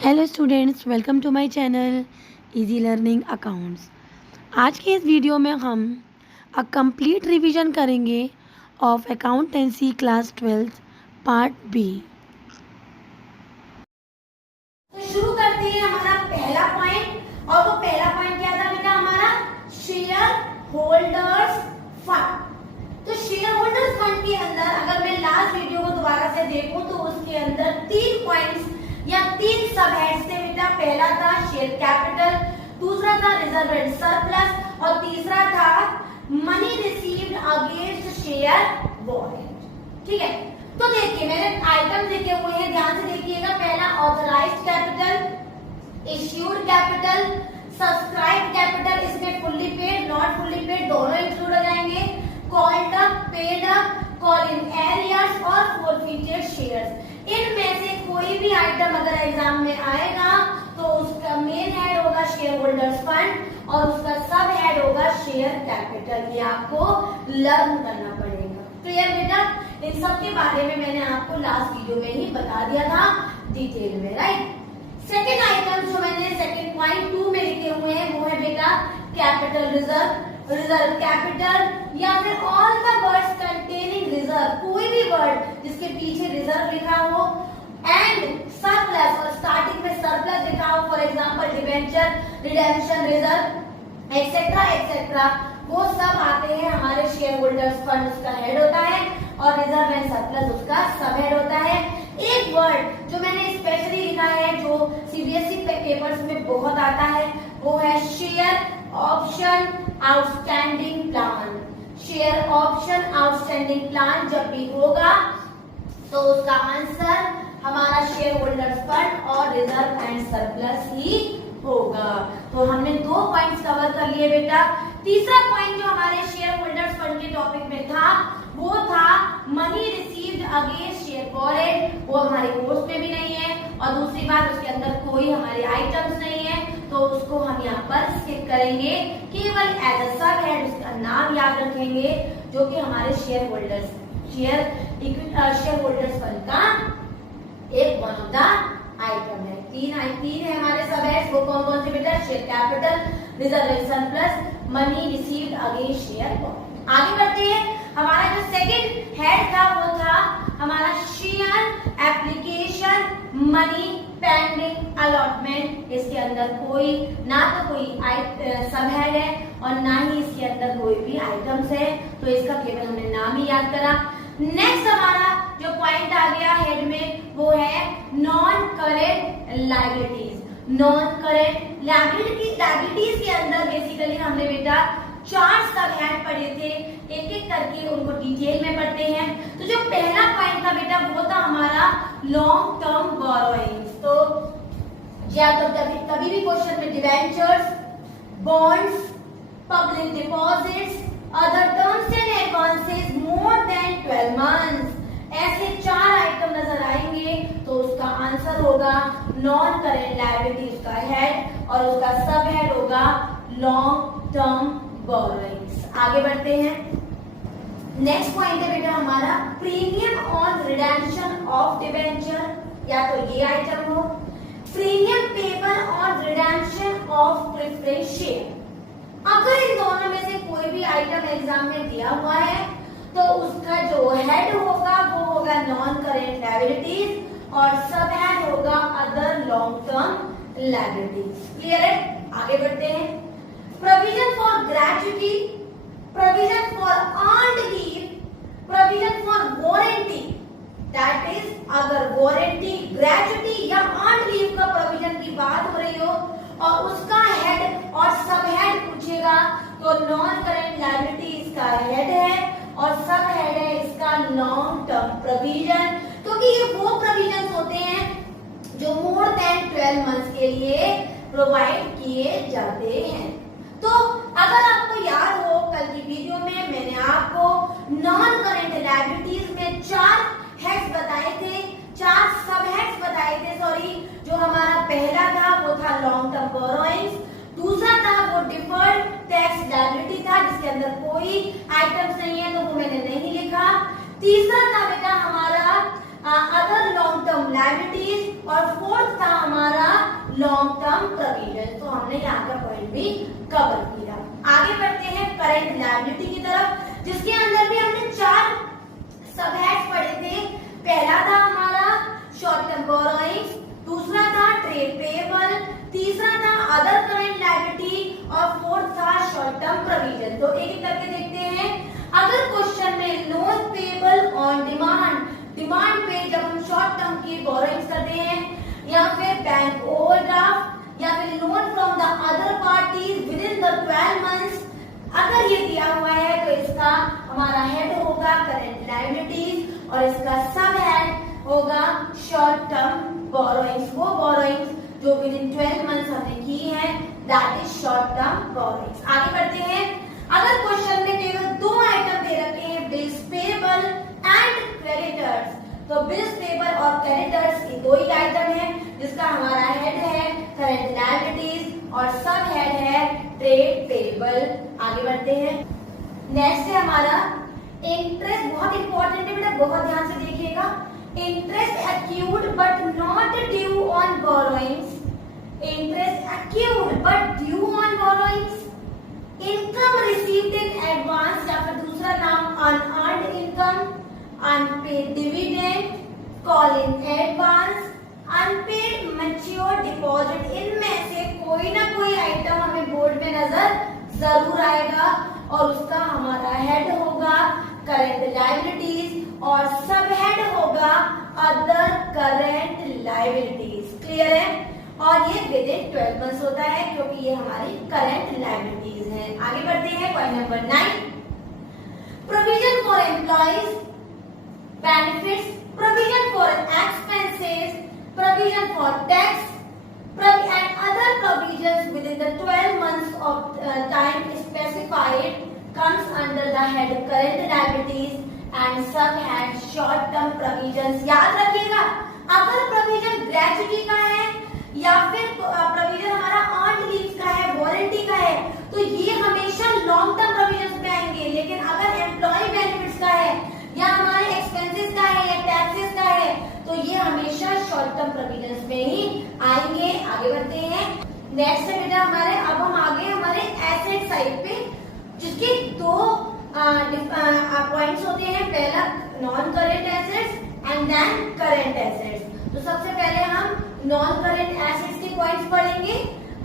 Hello students, welcome to my channel easy learning accounts. आज के इस वीडियो में हम कंप्लीट रिवीजन करेंगे of accountancy class 12 part B. तो शुरू करते हैं हमारा पहला पॉइंट। और वो पहला पॉइंट क्या था बेटा हमारा? Share holders fund. तो शेयर होल्डर्स फंड के अंदर अगर मैं लास्ट वीडियो को दोबारा से देखूं तो उसके अंदर 3 पॉइंट्स या 3 सब हेड्स थे बेटा। पहला था शेयर कैपिटल, दूसरा था रिजर्व एंड सरप्लस और तीसरा था money received against share warrant. ठीक है, तो देखिए मेरे आइटम लिखे हुए हैं, ध्यान से देखिएगा। पहला authorised capital, issued capital, subscribe capital, इसमें fully paid not fully paid दोनों इंक्लूड हो जाएंगे, called up, paid up, call in arrears और फोरफीटेड शेयर्स। इनमें से कोई भी आइटम अगर एग्जाम में आएगा तो उसका मेन हेड होगा शेयर होल्डर्स फंड और उसका सब हेड होगा शेयर कैपिटल। ये आपको लर्न करना पड़ेगा। क्लियर बेटा? इन सब के बारे में मैंने आपको लास्ट वीडियो में ही बता दिया था डिटेल में, राइट। सेकेंड आइटम जो मैंने सेकेंड पॉइंट 2 में लिखे हुए हैं वो है बेटा कैपिटल रिजर्व। रिजर्व कैपिटल या फिर all the words containing reserve, कोई भी वर्ड जिसके पीछे रिजर्व लिखा हो एंड सरप्लस और स्टार्टिंग में सरप्लस लिखा हो, for example debenture, redemption reserve etcetera etcetera, वो सब आते हैं हमारे शेयर होल्डर्स फंड, उसका हेड होता है और रिजर्व एंड सरप्लस उसका सब हेड होता है। एक वर्ड जो मैंने स्पेशली लिखा है जो सीबीएसई पेपर्स में बहुत आता है वो है share option outstanding plan. Share option outstanding plan जब भी होगा तो उसका आंसर हमारा शेयर होल्डर्स फंड और रिजर्व एंड सरप्लस ही होगा। तो हमने 2 पॉइंट्स कवर कर लिए बेटा। तीसरा पॉइंट जो हमारे शेयर होल्डर्स फंड के टॉपिक में था वो था money received against share warrant. वो हमारे कोर्स में भी नहीं है और दूसरी बात उसके अंदर कोई हमारे आइटम्स नहीं है, तो उसको हम यहाँ पर स्किप करेंगे। केवल एज अ सब हेड उसका नाम याद रखेंगे जो कि हमारे शेयर होल्डर्स फंड का एक वन ऑफ द आइटम है। 3 है हमारे सब हेड्स, वो कौन कौन से बेटा? Share capital, reserve and surplus, money received against share warrant. आगे बढ़ते हैं। हमारा जो सेकंड हेड था वो था हमारा share application money pending allotment. इसके अंदर कोई ना तो कोई सब हेड है और ना ही इसके अंदर कोई भी आइटम्स है, तो इसका केवल हमने नाम ही याद करा। नेक्स्ट हमारा जो पॉइंट आ गया हेड में वो है non current liabilities. Non current liabilities के अंदर बेसिकली हमने बेटा 4 सब हेड पढ़े थे, एक एक करके उनको डिटेल में पढ़ते हैं। तो जो पहला पॉइंट था बेटा वो था हमारा लॉन्ग टर्म बोरोइंग्स। तो या तो कभी भी क्वेश्चन में debentures, bonds, public deposits, other terms and advances more than 12 months, ऐसे 4 आइटम नजर आएंगे तो उसका आंसर होगा नॉन करेंट लायबिलिटीज का हेड और उसका सब हेड होगा लॉन्ग टर्म बोरोइंग्स। आगे बढ़ते हैं। नेक्स्ट पॉइंट है बेटा हमारा premium on redemption of debenture, या तो ये आइटम हो, premium paper on redemption of preference share. अगर इन दोनों में से कोई भी आइटम एग्जाम में दिया हुआ है तो उसका जो हेड होगा वो होगा नॉन करेंट लायबिलिटीज और सब हेड होगा other long term liabilities. Clear है? आगे बढ़ते हैं। Provision for gratuity, provision for earned leave, provision for warranty, that is अगर वारंटी, ग्रेच्युटी या अर्न्ड लीव का प्रोविजन की बात हो रही हो और उसका हेड और सब हेड पूछेगा तो नॉन करेंट लायबिलिटी इसका हेड है और सब हेड है इसका लॉन्ग टर्म प्रोविजन, क्योंकि ये वो प्रोविजन होते हैं जो मोर देन 12 मंथ्स के लिए प्रोवाइड किए जाते हैं। तो अगर आपको याद हो कल की वीडियो में मैंने आपको नॉन करेंट लायबिलिटीज में 4 हेड्स बताए थे, 4 सब हेड्स बताए थे, सॉरी। जो हमारा पहला था वो था लॉन्ग टर्म बोरोइंग्स, दूसरा था वो डिफर्ड टैक्स लायबिलिटी था जिसके अंदर कोई आइटम्स नहीं है तो वो मैंने नहीं लिखा। तीसरा था बेटा हमारा अदर लॉन्ग टर्म लायबिलिटीज और फोर्थ था हमारा हमने यहाँ का पॉइंट भी कवर किया। आगे बढ़ते हैं करंट लायबिलिटी की तरफ, जिसके अंदर भी हमने 4 सब हेड्स पढ़े थे। पहला था हमारा शॉर्ट टर्म बोरोइंग्स, दूसरा था ट्रेड पेएबल, तीसरा था अदर करंट लायबिलिटी और फोर्थ था शॉर्ट टर्म प्रोविजन। तो एक एक करके देखते हैं। अगर क्वेश्चन में लोन पेएबल ऑन डिमांड पे जब हम शॉर्ट टर्म की बोरोइंग्स करते हैं, या फिर बैंक ओवरड्राफ्ट, या फिर loan from the other parties with in the 12 months, अगर ये दिया हुआ है तो इसका हमारा हेड होगा करंट लायबिलिटीज और इसका सब हेड होगा शॉर्ट टर्म बोरोइंग्स। वो बोरोइंग्स जो विद इन 12 मंथ्स हमने की है, that is short term borrowings. आगे बढ़ते हैं। अगर क्वेश्चन में केवल 2 आइटम दे रखे हैं, बिल्स पेएबल एंड क्रेडिटर्स, तो बिल्स पेएबल और क्रेडिटर्स ये 2 ही आइटम है, जिसका हमारा हेड है करंट लायबिलिटीज और सब हेड है ट्रेड पेएबल। आगे बढ़ते हैं। नेक्स्ट है हमारा इंटरेस्ट। बहुत इंपॉर्टेंट है बेटा, बहुत ध्यान से देखिएगा। Interest accrued but not due on borrowings, interest accrued but due on borrowings, income received in advance, या फिर दूसरा नाम unearned income, unpaid dividend, call in advance, unpaid mature deposit. इनमें से कोई ना कोई आइटम हमें बोर्ड में नजर जरूर आएगा और उसका हमारा हेड होगा करंट लायबिलिटीज और सब हेड होगा अदर करंट लायबिलिटीज। क्लियर है? और ये विद इन 12 मंथ्स होता है क्योंकि ये हमारी करंट लायबिलिटीज है। आगे बढ़ते हैं। Point number 9, provision for employees benefits, provision for expenses, provision for tax, and other provisions within the 12 months of time specified comes under the head current liabilities and sub head short term provisions। याद रखिएगा, अगर provision gratuity का है या फिर provision हमारा earned leave का है, वारंटी का है, तो ये हमेशा लॉन्ग टर्म प्रोविजन पे आएंगे। लेकिन अगर एम्प्लॉय बेनिफिट्स का है या हमारे एक्सपेंसेस का है या टैक्सेस का है, तो ये हमेशा शॉर्ट टर्म प्रोविजंस में ही आएंगे। आगे बढ़ते हैं। नेक्स्ट है बेटा हमारे, अब हम आगे हमारे एसेट साइड पे, जिसके 2 पॉइंट्स होते हैं। पहला non current assets and then current assets. तो सबसे पहले हम नॉन करेंट एसेट्स के पॉइंट्स पढ़ेंगे।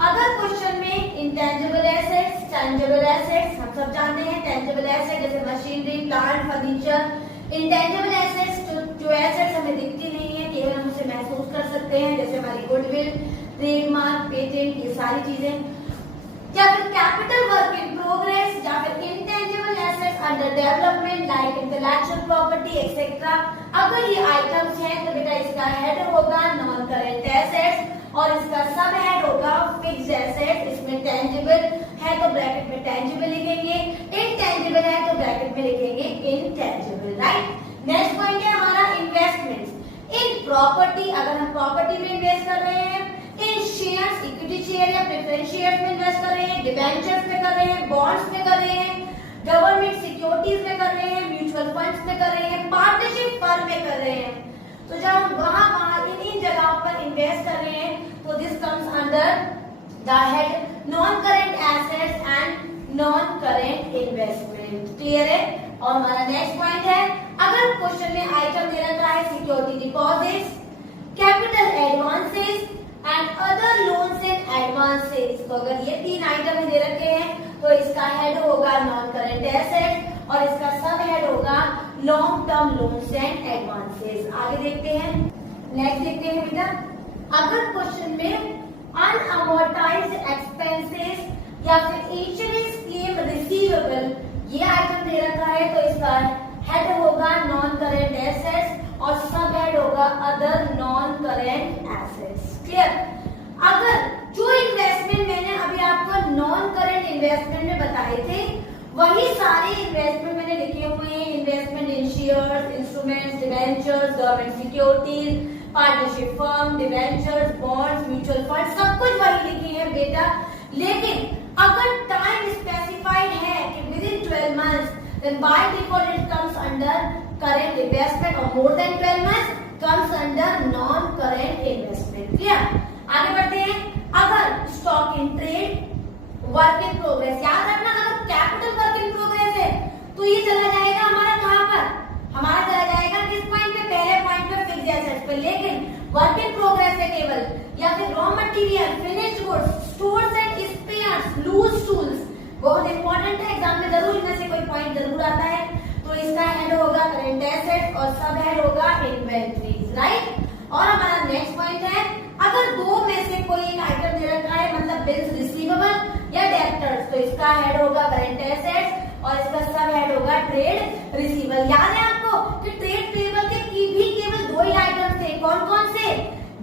अगर क्वेश्चन में इंटेंजिबल एसेट्स, टेंजिबल एसेट्स, हम सब जानते हैं टेंजिबल एसेट जैसे machinery, plant, furniture. Intangible assets जो एसेट्स हमें दिखती नहीं है, केवल हम उसे महसूस कर सकते हैं, जैसे हमारी गुडविल, ट्रेडमार्क, पेटेंट, ये सारी चीजें। या फिर कैपिटल वर्क इन प्रोग्रेस, या फिर intangible assets under development like intellectual property etcetera. अगर ये आइटम्स हैं तो बेटा इसका हेड होगा नॉन करेंट एसेट्स और इसका सब हेड होगा फिक्स्ड एसेट। इसमें टेंजिबल है तो ब्रैकेट में टेंजिबल लिखेंगे, इनटेंजिबल है तो ब्रैकेट में लिखेंगे इनटेंजिबल। राइट। नेक्स्ट पॉइंट है हमारा इन्वेस्टमेंट्स इन प्रॉपर्टी। अगर हम प्रॉपर्टी में इन्वेस्ट कर रहे हैं, इन शेयर्स, इक्विटी शेयर या प्रेफरेंस शेयर्स में इन्वेस्ट कर रहे हैं, डिबेंचर्स में कर रहे हैं, बॉन्ड्स में कर रहे हैं, गवर्नमेंट सिक्योरिटीज में कर रहे हैं, म्यूचुअल फंड्स में कर रहे हैं, पार्टनरशिप फर्म में कर रहे हैं। तो जब हम वहां इन जगहों पर इन्वेस्ट कर रहे हैं तो this comes under the head non current assets and non current investment. Clear है? और हमारा नेक्स्ट पॉइंट है, अगर क्वेश्चन में आइटम दे रखा है security deposits, capital advances and other loans and advances, तो अगर ये 3 आइटम दे रखे हैं तो इसका हेड होगा नॉन करेंट एसेट और इसका सब हेड होगा long term loans and advances. आगे देखते हैं। नेक्स्ट देखते हैं बेटा, अगर क्वेश्चन में अनअमोर्टाइज्ड एक्सपेंसेस या फिर इंश्योरेंस क्लेम रिसीवेबल ये आइटम दे रखा है तो इसका हेड होगा नॉन करेंट एसेट्स और सब हेड होगा other non current assets. Clear? अगर जो इन्वेस्टमेंट मैंने अभी आपको नॉन करेंट इन्वेस्टमेंट में बताए थे, वही सारे इन्वेस्टमेंट मैंने लिखे हुए हैं। इन्वेस्टमेंट इन shares, instruments, debentures, government securities, partnership firm, debentures, bonds, mutual fund, सब कुछ वही लिखे हैं बेटा। लेकिन अगर टाइम स्पेसिफाइड है कि with in 12 months, then by default it comes under current investment or more than 12 months comes under non current investment। Clear? आगे बढ़ते हैं। अगर स्टॉक इन ट्रेड प्रोग्रेस। याद रखना अगर कैपिटल वर्क इन प्रोग्रेस है तो ये चला जाएगा हमारा कहाँ पर, हमारा चला जाएगा किस पॉइंट पे, पहले पॉइंट पे फिक्स्ड एसेट्स पे। लेकिन वर्क इन प्रोग्रेस है केवल, या फिर raw material, finished goods, stores and spares, loose tools, बहुत इंपॉर्टेंट है, एग्जाम में जरूर इनमें से कोई पॉइंट जरूर आता है। तो इसका हेड होगा करंट एसेट्स और सब हेड होगा इन्वेंटरीज, राइट। और हमारा नेक्स्ट पॉइंट है, अगर दो में से कोई एक आइटम दे रखा है, मतलब बिल्स रिसीवेबल या डेब्टर्स, तो इसका हेड होगा करंट एसेट्स और इसका सब हेड होगा ट्रेड रिसीवेबल। याद है आपको कि ट्रेड पेबल के भी केवल दो ही आइटम थे, कौन कौन से,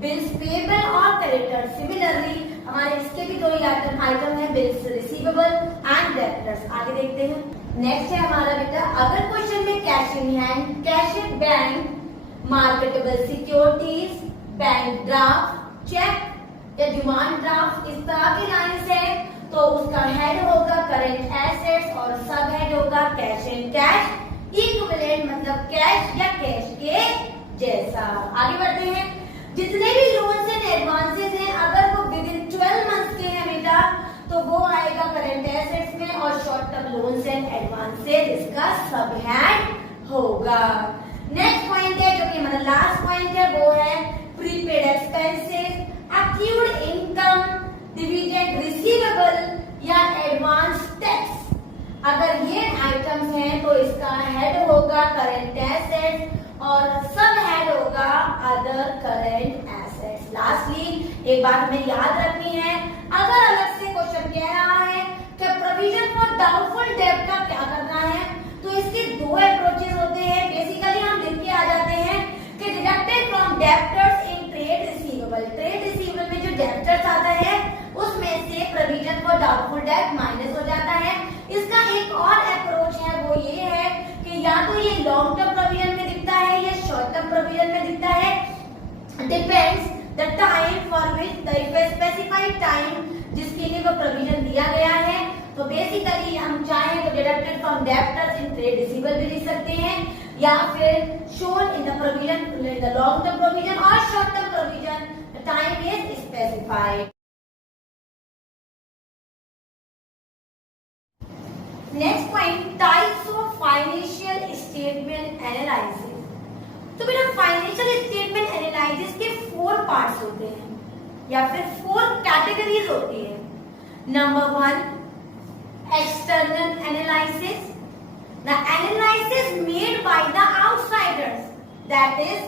बिल्स पेबल और क्रेडिटर। सिमिलरली हमारे इसके भी दो ही आइटम है, बिल्स रिसीवेबल एंड डेब्टर्स। आगे देखते हैं, नेक्स्ट है हमारा बेटा, अगर क्वेश्चन में cash in hand, cash in bank, marketable securities, bank draft, cheque या डिमांड ड्राफ्ट इस तरह की लाइंस है, तो उसका हेड होगा करंट एसेट्स और सब हेड होगा कैश इन कैश इक्विवेलेंट, मतलब कैश या कैश के जैसा। आगे बढ़ते हैं, जितने भी लोन्स एंड एडवांसेस हैं अगर वो विद इन 12 मंथ्स के हैं बेटा, तो वो आएगा करंट एसेट्स में, और short term loans and advances इसका सब हेड होगा। नेक्स्ट पॉइंट है जो कि हमारा लास्ट पॉइंट है, वो है prepaid expenses, accrued income, dividend receivable या एडवांस टैक्स। अगर ये आइटम्स हैं तो इसका हेड होगा करंट एसेट्स और सब हेड होगा अदर करंट एसेट्स। लास्टली एक बात हमें याद रखनी है, अगर अलग से क्वेश्चन कह रहा है कि प्रोविजन फॉर डाउटफुल डेब्ट का क्या करना है, तो इसके दो अप्रोचेस होते हैं। बेसिकली हम लिख के आ जाते हैं कि deducted from debtors in trade receivable. Trade receivable में जो डेब्टर्स आता है उसमें से प्रोविजन फॉर डाउटफुल डेब्ट माइनस हो जाता है। इसका एक और अप्रोच है, वो ये है कि या तो ये लॉन्ग टर्म प्रोविजन में दिखता है या शॉर्ट टर्म प्रोविजन में दिखता है, depends the time for which the specified time जिसके लिए वो प्रोविजन दिया गया है। तो बेसिकली हम चाहें तो deducted from debtors in trade receivable भी लिख सकते हैं, या फिर shown in the provision, the long term provision और short term provision, the time is specified. Next point, types of financial statement analysis. तो बेटा फाइनेंशियल स्टेटमेंट एनालिसिस के 4 पार्ट्स होते हैं या फिर 4 कैटेगरीज होती है। Number 1, external analysis, the analysis made by the outsiders, that is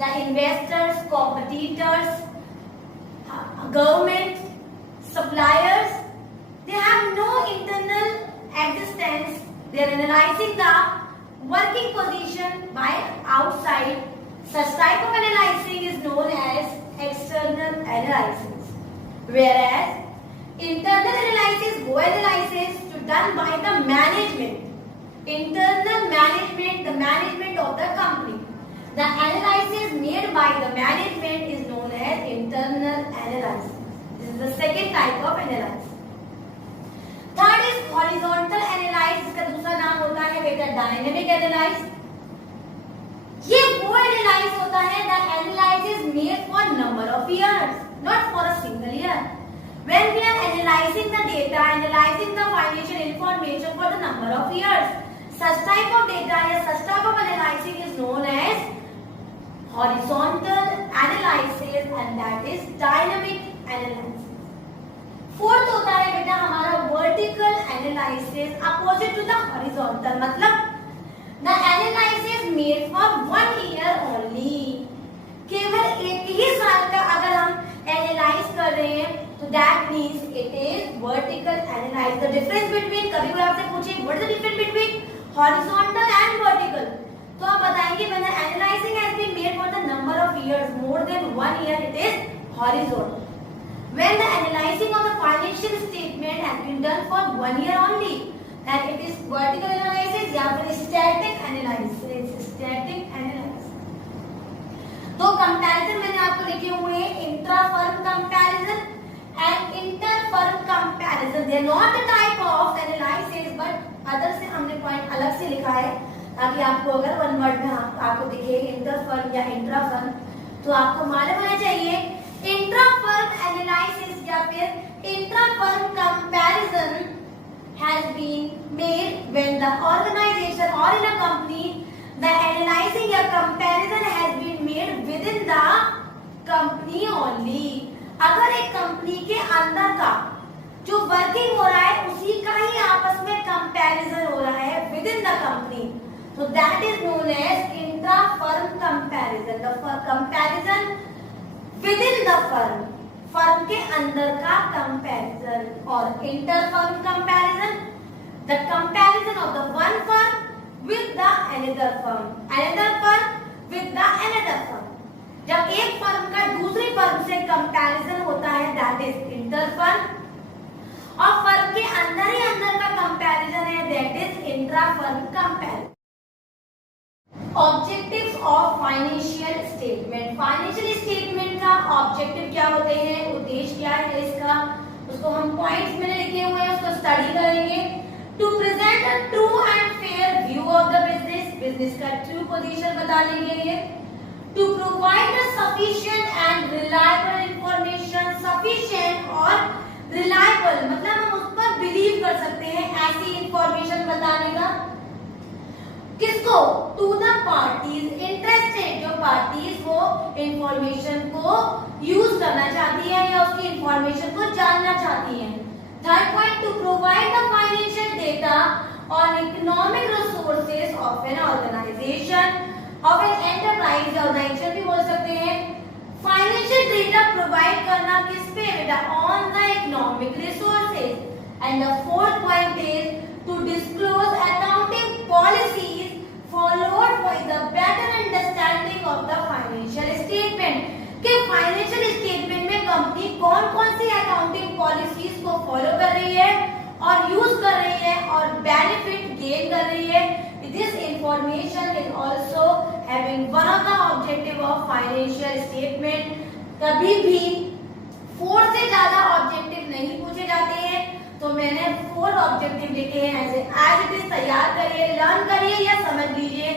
the investors, competitors, government, suppliers. They have no internal existence, they are analyzing the working position by outside. Such type of analysis is known as external analysis, whereas internal analysis, वो analysis to done by the management, internal management, the management of the company. The analysis made by the management is known as internal analysis. This is the second type of analysis. Third is horizontal analysis, इसका दूसरा नाम होता है बेटा dynamic analysis. ये वो analysis होता है, the analysis made for number of years, not for a single year. When we are analyzing the data, analyzing the financial information for the number of years, such type of data या such type of analysis is known as horizontal analysis and that is dynamic analysis. Fourth होता है बेटा हमारा vertical analysis opposite to the horizontal, मतलब the analysis made for 1 year only. केवल एक ही साल का अगर हम एनालाइज कर रहे हैं तो that means it is vertical analyse. The difference between, कभी कोई आपसे पूछे what is the difference between horizontal and vertical, तो आप बताएंगे when analysing has been made for the number of years more than 1 year it is horizontal. When the analysing of the financial statement has been done for 1 year only that it is vertical analysis या फिर static analysis, static analysis. तो comparison मैंने आपको लिखे हुए हैं, intra firm comparison and inter firm comparison. They are not the type of analysis but other से हमने पॉइंट अलग से लिखा है ताकि आपको अगर वन वर्ड में आपको दिखे इंटर फर्म या इंट्रा फर्म तो आपको मालूम होना चाहिए इंट्रा फर्म एनालिसिस या फिर intra firm comparison the organization or in a company, the analyzing या comparison has been made within the company only. अगर एक कंपनी के अंदर का जो वर्किंग हो रहा है उसी का ही आपस में कंपैरिजन हो रहा है विद इन द कंपनी, तो that is known as intra firm comparison. The comparison within the firm, firm के अंदर का कंपैरिजन. और inter firm comparison, the comparison of the one firm with the another firm, another firm with the another firm. जब एक firm का दूसरी firm से comparison होता है दैट इज इंटर फर्म, और फर्म के अंदर ही अंदर का कंपैरिजन है that is intra firm comparison. Objectives of financial statement. Financial statement का ऑब्जेक्टिव क्या होते हैं, उद्देश्य क्या है इसका, उसको हम पॉइंट्स में लिखे हुए हैं, उसको स्टडी करेंगे. To present a true and fair view of the business, business का ट्रू पोजीशन बताने के लिए. To provide a sufficient and reliable information, sufficient और रिलायबल मतलब हम उस पर बिलीव कर सकते हैं ऐसी इंफॉर्मेशन बताने का. किसको, टू द पार्टीज इंटरेस्टेड, जो पार्टीज वो इंफॉर्मेशन को यूज करना चाहती है या उसकी इंफॉर्मेशन को जानना चाहती है. Third point, to provide the financial data on economic resources of an organisation, of an enterprise, organisation भी बोल सकते हैं. फाइनेंशियल डेटा प्रोवाइड करना किस पे बेटा, on the economic resources. And the fourth point is to disclose accounting policies followed by the better understanding of the financial statement, कि financial statement में कंपनी कौन कौन सी अकाउंटिंग पॉलिसीज को फॉलो कर रही है और यूज कर रही है और बेनिफिट गेन कर रही है. This information is also having one of the objective of financial statement. कभी भी 4 से ज्यादा ऑब्जेक्टिव नहीं पूछे जाते हैं, तो मैंने 4 ऑब्जेक्टिव लिखे हैं. ऐसे आज इट इज तैयार करिए, लर्न करिए या समझ लीजिए,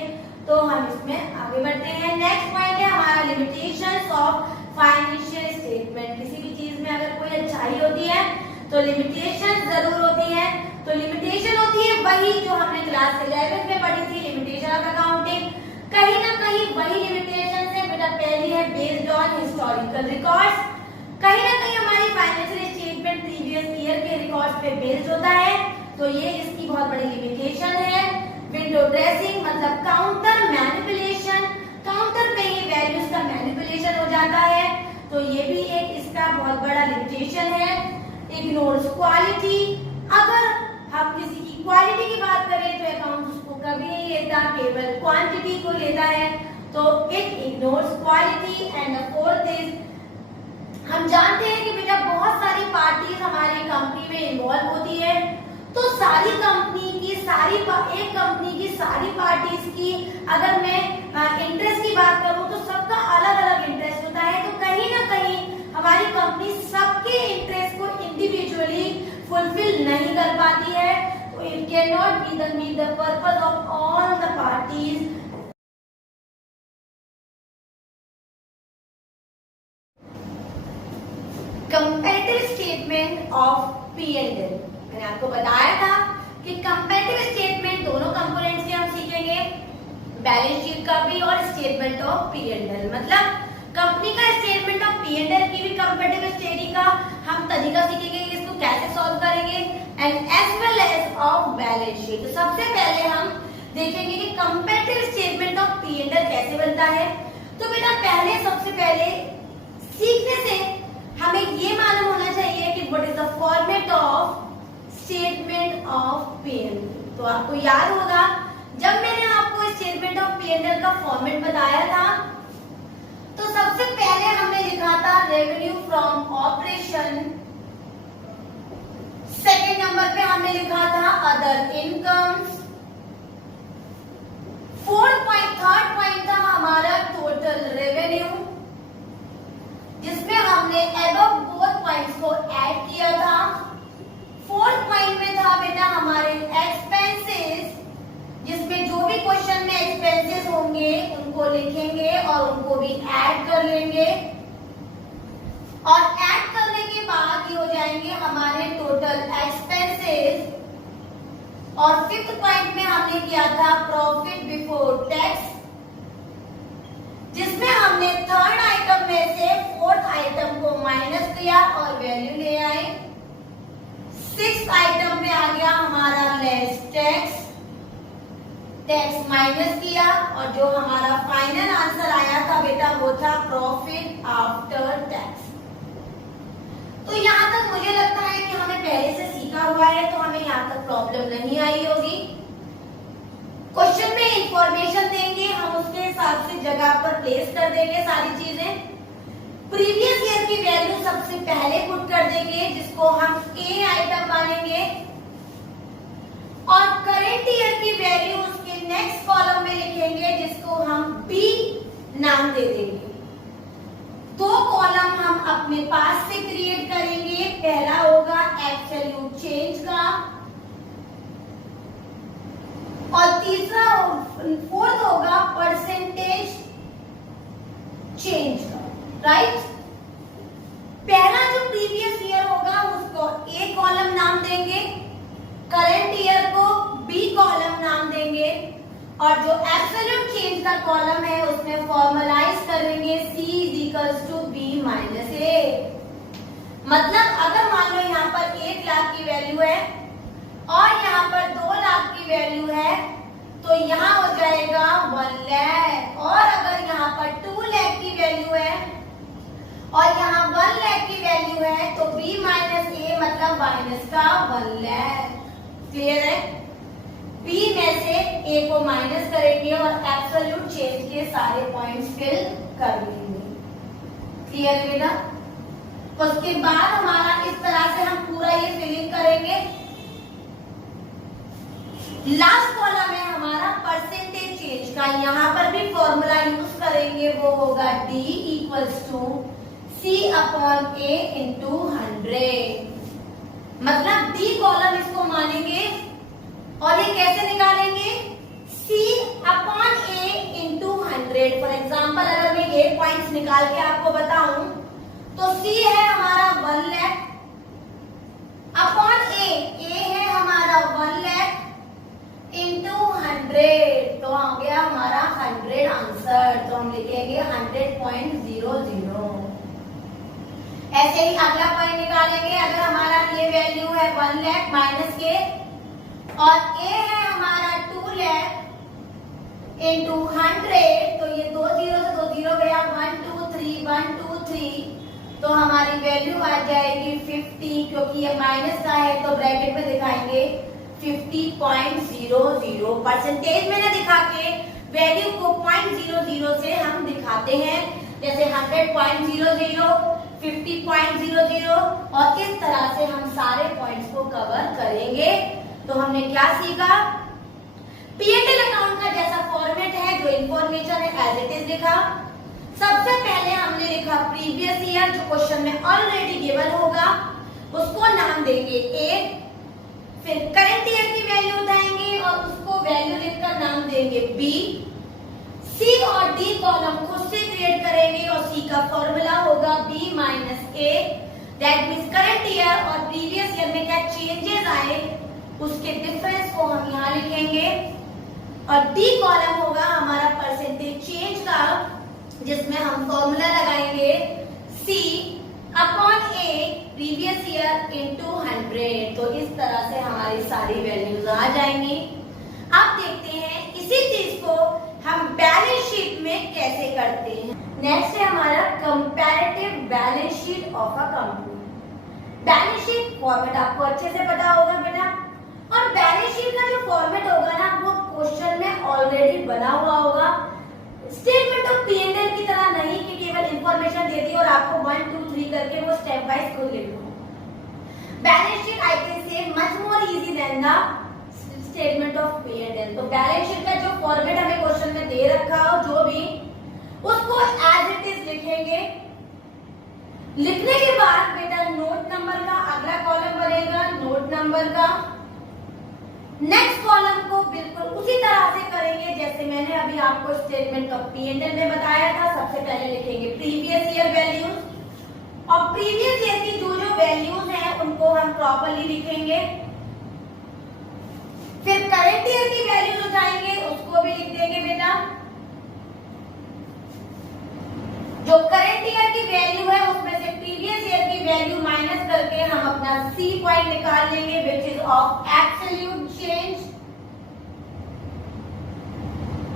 तो हम इसमें आगे बढ़ते हैं. नेक्स्ट पॉइंट है हमारा लिमिटेशंस ऑफ फाइनेंशियल स्टेटमेंट. किसी भी चीज में अगर कोई अच्छाई होती है तो लिमिटेशन जरूर होती है. तो लिमिटेशन होती है वही जो हमने क्लास 11 में पढ़ी थी, लिमिटेशन ऑफ अकाउंटिंग. कहीं ना कहीं वही लिमिटेशन है बेटा. पहली है बेस्ड ऑन हिस्टोरिकल रिकॉर्ड्स, कहीं ना कहीं हमारी फाइनेंशियल स्टेटमेंट प्रीवियस ईयर के रिकॉर्ड्स पे बेस्ड होता है, तो ये इसकी बहुत बड़ी लिमिटेशन है. विंडो ड्रेसिंग मतलब काउंटर मैनिपुलेशन, काउंटर पे ही वैल्यूज का मैनिपुलेशन हो जाता है, तो ये भी एक इसका बहुत बड़ा लिमिटेशन है. इग्नोर्स क्वालिटी, अगर हम किसी की क्वालिटी की बात करें तो अकाउंट उसको कभी नहीं लेता, केवल क्वांटिटी को लेता है, तो it ignores quality. And the fourth is, हम जानते हैं कि बेटा बहुत सारी पार्टीज हमारी कंपनी में इन्वॉल्व होती है, तो सारी कंपनी की एक कंपनी की सारी पार्टीज की अगर मैं इंटरेस्ट की बात करूं तो सबका अलग अलग इंटरेस्ट होता है, तो कहीं ना कहीं हमारी कंपनी सबके इंटरेस्ट को इंडिविजुअली फुलफिल नहीं कर पाती है, तो it can not be the purpose of all the parties. Comparative statement of P&L. मैंने आपको बताया था कि कंपैरेटिव स्टेटमेंट दोनों कंपोनेंट्स के हम सीखेंगे, बैलेंस शीट का भी और स्टेटमेंट ऑफ P&L. मतलब कंपनी का स्टेटमेंट ऑफ P&L की भी कंपैरेटिव स्टडी का हम तरीका सीखेंगे कि इसको कैसे सॉल्व करेंगे, and as well as of balance sheet. तो सबसे पहले हम देखेंगे कि कंपैरेटिव स्टेटमेंट ऑफ P&L कैसे बनता है. तो बेटा पहले सबसे पहले सीखने से हमें ये मालूम होना चाहिए कि what is the format of statement of P&L. तो आपको याद होगा जब मैंने आपको स्टेटमेंट ऑफ P&L का फॉर्मेट बताया था, तो सबसे पहले हमने लिखा था revenue from operation, second number पे हमने लिखा था अदर इनकम्स, थर्ड पॉइंट था हमारा टोटल रेवेन्यू, जिसमें हमने एबव बोथ पॉइंट्स को ऐड किया था. फोर्थ पॉइंट में था बेटा हमारे एक्सपेंसेस, जिसमें जो भी क्वेश्चन में एक्सपेंसेस होंगे उनको लिखेंगे और उनको भी ऐड कर लेंगे, और ऐड करने के बाद ये हो जाएंगे हमारे टोटल एक्सपेंसेस. और फिफ्थ पॉइंट में हमने किया था प्रॉफिट बिफोर टैक्स, जिसमें हमने थर्ड आइटम में से फोर्थ आइटम को माइनस किया और वैल्यू ले आए। सिक्स्थ आइटम में आ गया हमारा लेस टैक्स, टैक्स माइनस किया और जो हमारा फाइनल आंसर आया था बेटा वो था प्रॉफिट आफ्टर टैक्स। तो यहाँ तक मुझे लगता है कि हमें पहले से सीखा हुआ है, तो हमें यहाँ तक प्रॉब्लम नहीं आई होगी। क्वेश्चन में इंफॉर्मेशन देंगे, हम उसके हिसाब से जगह पर प्लेस कर देंगे सारी चीजें। प्रीवियस ईयर की वैल्यू सबसे पहले पुट कर देंगे, जिसको हम ए आइटम मानेंगे, और करेंट ईयर की वैल्यू उसके नेक्स्ट कॉलम में लिखेंगे, जिसको हम बी नाम दे देंगे। दो कॉलम हम अपने पास से क्रिएट करेंगे। पहला होगा एब्सोल्यूट चेंज का और तीसरा फोर्थ होगा परसेंटेज चेंज का, राइट। पहला जो प्रीवियस ईयर होगा उसको ए कॉलम नाम देंगे, करंट ईयर को बी कॉलम नाम देंगे, और जो एब्सोल्यूट चेंज का कॉलम है उसमें फॉर्मलाइज करेंगे C equals to B minus A. मतलब अगर मान लो यहाँ पर 1 लाख की वैल्यू है और यहाँ पर 2 लाख की वैल्यू है, तो यहाँ हो जाएगा 1 लाख, और अगर यहाँ पर 2 लाख की वैल्यू है और यहाँ 1 लाख की वैल्यू है, तो B माइनस ए मतलब माइनस का 1 लाख। क्लियर है? बी में से ए को माइनस करेंगे और एब्सोल्यूट चेंज के सारे पॉइंट्स फिल कर लेंगे। क्लियर है बेटा? उसके बाद हमारा इस तरह से हम पूरा ये फिलिंग करेंगे। लास्ट कॉलम है हमारा परसेंटेज चेंज का, यहाँ पर भी फॉर्मूला यूज करेंगे, वो होगा D equals to C upon A into 100। मतलब D कॉलम इसको मानेंगे और ये कैसे निकालेंगे? C upon A into 100। For example अगर मैं ये पॉइंट्स निकाल के आपको बताऊं, तो C है हमारा 1 लाख अपॉन A है हमारा 1 लाख इंटू 100, तो आ गया हमारा 100 आंसर। तो हम लिखेंगे 100.00। ऐसे ही अगला पॉइंट निकालेंगे। अगर हमारा ये वैल्यू है 1 लाख माइनस के और A है हमारा 2 लाख इंटू 100, तो ये 2 जीरो से 2 जीरो गया, 1 2 3 1 2 3, तो हमारी वैल्यू आ जाएगी 50, क्योंकि ये माइनस का है तो ब्रैकेट में दिखाएंगे 50.00। परसेंटेज में ना दिखा के वैल्यू को 0.00 से हम दिखाते हैं, जैसे 100.00, 50.00, और इस तरह से हम सारे पॉइंट्स को कवर करेंगे। तो हमने क्या सीखा? P&L अकाउंट का जैसा फॉर्मेट है, जो इंफॉर्मेशन है एज इट इज लिखा। सबसे पहले हमने लिखा प्रीवियस ईयर, जो क्वेश्चन में ऑलरेडी गिवन होगा, उसको नाम देंगे A। फिर करंट ईयर की वैल्यू उठाएंगे और उसको वैल्यू लिखकर नाम देंगे B। C और D कॉलम खुद से क्रिएट करेंगे और C का फॉर्मूला होगा B minus A। That means current year और प्रीवियस ईयर में क्या चेंजेस आए उसके डिफरेंस को हम यहाँ लिखेंगे, और D कॉलम होगा हमारा परसेंटेज चेंज का, जिसमें हम फॉर्मूला लगाएंगे C upon A previous year into 100। तो इस तरह से हमारी सारी वैल्यूज आ जाएंगी। अब देखते हैं इसी चीज को हम बैलेंस शीट में कैसे करते हैं। नेक्स्ट है हमारा comparative balance sheet of a company. Balance sheet format आपको अच्छे से पता होगा बेटा, और बैलेंस शीट का जो फॉर्मेट होगा ना, वो क्वेश्चन में ऑलरेडी बना हुआ होगा। स्टेटमेंट ऑफ P&L की तरह नहीं कि केवल इंफॉर्मेशन दे दी और आपको 1 2 3 करके वो स्टेप वाइज खुद लिखो। Balance sheet I can say much more easy than the statement of P&L। तो बैलेंस शीट का जो फॉर्मेट हमें क्वेश्चन में दे रखा हो, जो भी, उसको एज इट इज लिखेंगे। लिखने के बाद बेटा नोट नंबर का अगला कॉलम बनेगा, नोट नंबर का नेक्स्ट कॉलम को बिल्कुल उसी तरह से करेंगे जैसे मैंने अभी आपको स्टेटमेंट ऑफ P&L में बताया था। सबसे पहले लिखेंगे प्रीवियस ईयर वैल्यूज, और प्रीवियस ईयर की जो जो वैल्यूज हैं उनको हम प्रॉपर्ली लिखेंगे। फिर करंट ईयर की वैल्यूज उठाएंगे, उसको भी लिख देंगे बेटा। जो करंट ईयर की वैल्यू है उसमें से प्रीवियस ईयर की वैल्यू माइनस करके हम अपना सी पॉइंट निकाल लेंगे, which is of absolute change.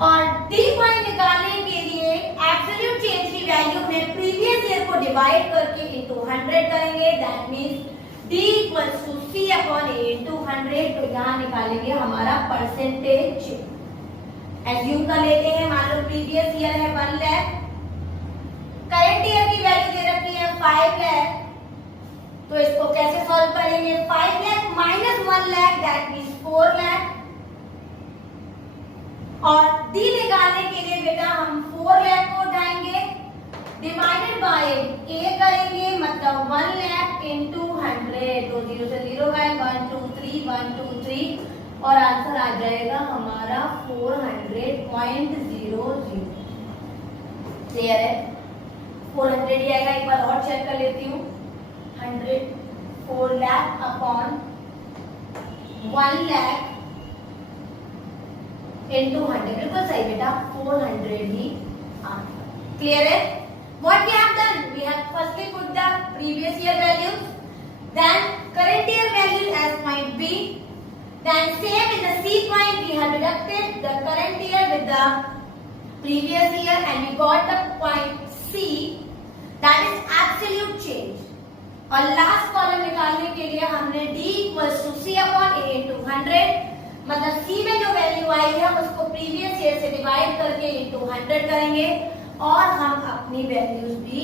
और डी पॉइंट निकालने के लिए एब्सोल्यूट चेंज की वैल्यू में प्रीवियस ईयर को डिवाइड करके इनटू 100 करेंगे, that means D equals to C upon A into 100। तो यहाँ निकालेंगे हमारा परसेंटेज। एज्यूम कर लेते हैं, मान लो प्रीवियस ईयर है 1 लाख, करंट ईयर की वैल्यू दे रखी है 5 लाख, तो इसको कैसे सॉल्व करेंगे? 5 lakh minus 1 lakh that means 4 lakh. और डी निकालने के लिए बेटा हम 4 लाख को उठाएंगे, डिवाइडेड बाय ए करेंगे, मतलब 1 लाख इनटू 100। तो 0 से 0 है, 1 2 3 1 2 3 और आंसर आ जाएगा हमारा 400.00। क्लियर है? 400 ही आएगा। एक बार और चेक कर लेती हूँ। 100 4 लाख अपॉन 1 लाख इनटू 100, बिल्कुल सही बेटा, 400 ही आंसर। क्लियर है? What we have done? We have firstly put the previous year values, then current year value as point B, then same in the C point we have deducted the current year with the previous year and we got the point C, that is absolute change. और last column निकालने के लिए हमने D equals to C upon A into 100, मतलब C में जो value आई है उसको प्रीवियस ईयर से डिवाइड करके into 100 करेंगे और हम अपनी वैल्यूज भी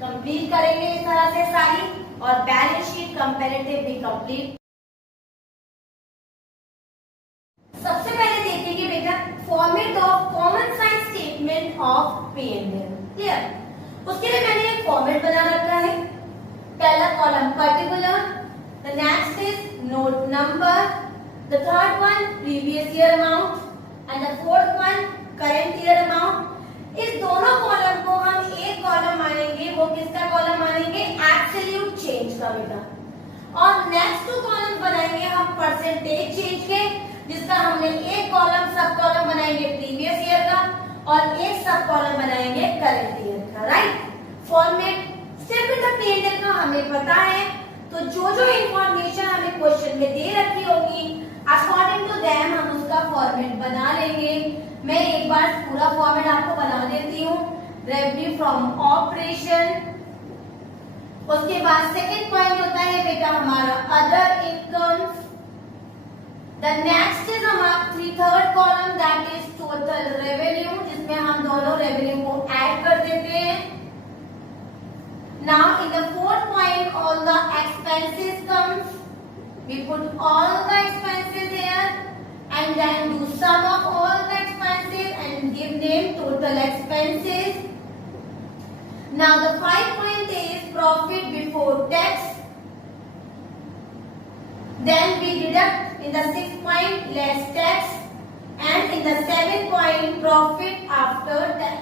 कंप्लीट करेंगे इस तरह से सारी, और बैलेंस शीट कंपैरेटिव भी कंप्लीट। सबसे पहले देखेंगे बेटा format of common science statement of P&L। Clear? उसके लिए मैंने एक फॉर्मेट बना रखा है। पहला column particular, the next is note number, the third one previous year amount and the fourth one current year amount. इस दोनों कॉलम को हम एक कॉलम मानेंगे, वो किसका कॉलम मानेंगे? एब्सोल्यूट चेंज का बेटा। और नेक्स्ट 2 कॉलम बनाएंगे हम परसेंटेज चेंज के, जिसका हमने एक कॉलम सब कॉलम बनाएंगे प्रीवियस ईयर का और एक सब कॉलम बनाएंगे करंट ईयर का। Right? Format step in the P&L का हमें पता है, तो जो जो इंफॉर्मेशन हमें क्वेश्चन में दे रखी होगी अकॉर्डिंग टू देम हम उसका फॉर्मेट बना लेंगे। मैं एक बार पूरा फॉर्मेट आपको बना देती हूँ। रेवेन्यू फ्रॉम ऑपरेशन, उसके बाद सेकंड पॉइंट होता है बेटा हमारा other incomes, the next is हमारा third column that is total revenue, जिसमें हम दोनों रेवेन्यू को ऐड कर देते हैं। Now in the fourth point all the expenses comes, we put all the expenses here and then do sum of all the expenses and give them total expenses. Now the 5 point is profit before tax, then we deduct in the 6 point less tax and in the 7 point profit after tax.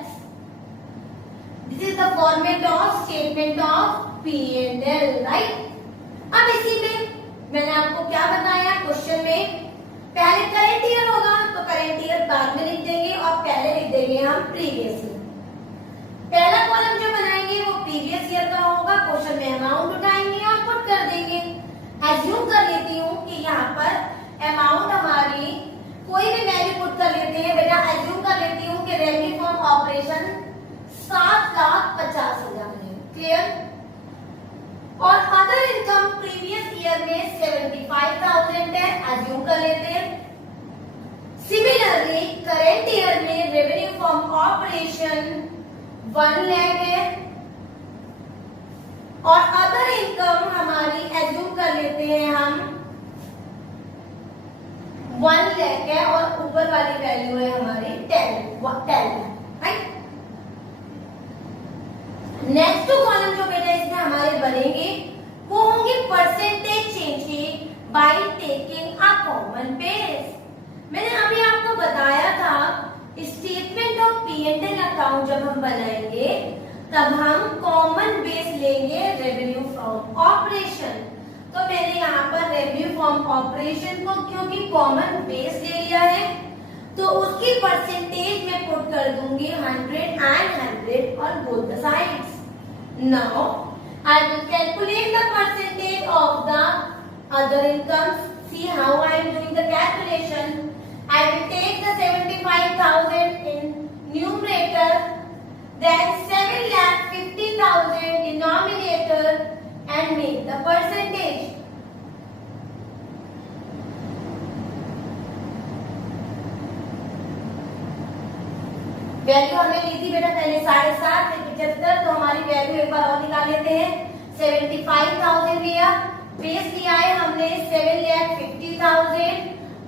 This is the format of statement of P&L, right? अब इसी में मैंने आपको क्या बताया question में, पहले current year होगा तो करंट ईयर बाद में लिख देंगे और पहले लिख देंगे हम प्रीवियस ईयर। पहला कॉलम जो बनाएंगे वो प्रीवियस ईयर का होगा, क्वेश्चन में अमाउंट उठाएंगे और पुट कर देंगे। एज्यूम कर लेती हूँ कि यहाँ पर अमाउंट हमारी कोई भी वैल्यू पुट कर लेते हैं बेटा। एज्यूम कर लेती हूँ कि रेवेन्यू फ्रॉम ऑपरेशन 7,50,000 है। क्लियर? और अदर इनकम प्रीवियस ईयर में 75,000 है, एज्यूम कर लेते हैं। सिमिलरली करंट ईयर में रेवेन्यू फ्रॉम ऑपरेशन 1 लाख है और अदर इनकम हमारी एज्यूम कर लेते हैं हम 1 लाख है और ऊपर वाली वैल्यू है हमारी 10 लाख। राइट? नेक्स्ट 2 कॉलम जो बेटा इसमें हमारे बनेंगे वो होंगे परसेंटेज चेंज के by taking a common base. मैंने अभी आपको बताया था स्टेटमेंट ऑफ P&L अकाउंट जब हम बनाएंगे तब हम कॉमन बेस लेंगे रेवेन्यू फ्रॉम ऑपरेशन। तो मैंने यहाँ पर रेवेन्यू फ्रॉम ऑपरेशन को क्योंकि कॉमन बेस ले लिया है तो उसकी परसेंटेज में पुट कर दूंगी 100 and 100 on both the sides. Now I will calculate the percentage of the other incomes. See how I am doing the calculation. I will take the 75,000 in numerator, then 7,50,000 denominator and make the percentage. Value हमें ली थी बेटा पहले 7.5 फिर 75, तो हमारी value एक बार और निकाल लेते हैं. 75,000 लिया, बेस लिया है हमने 7,50,000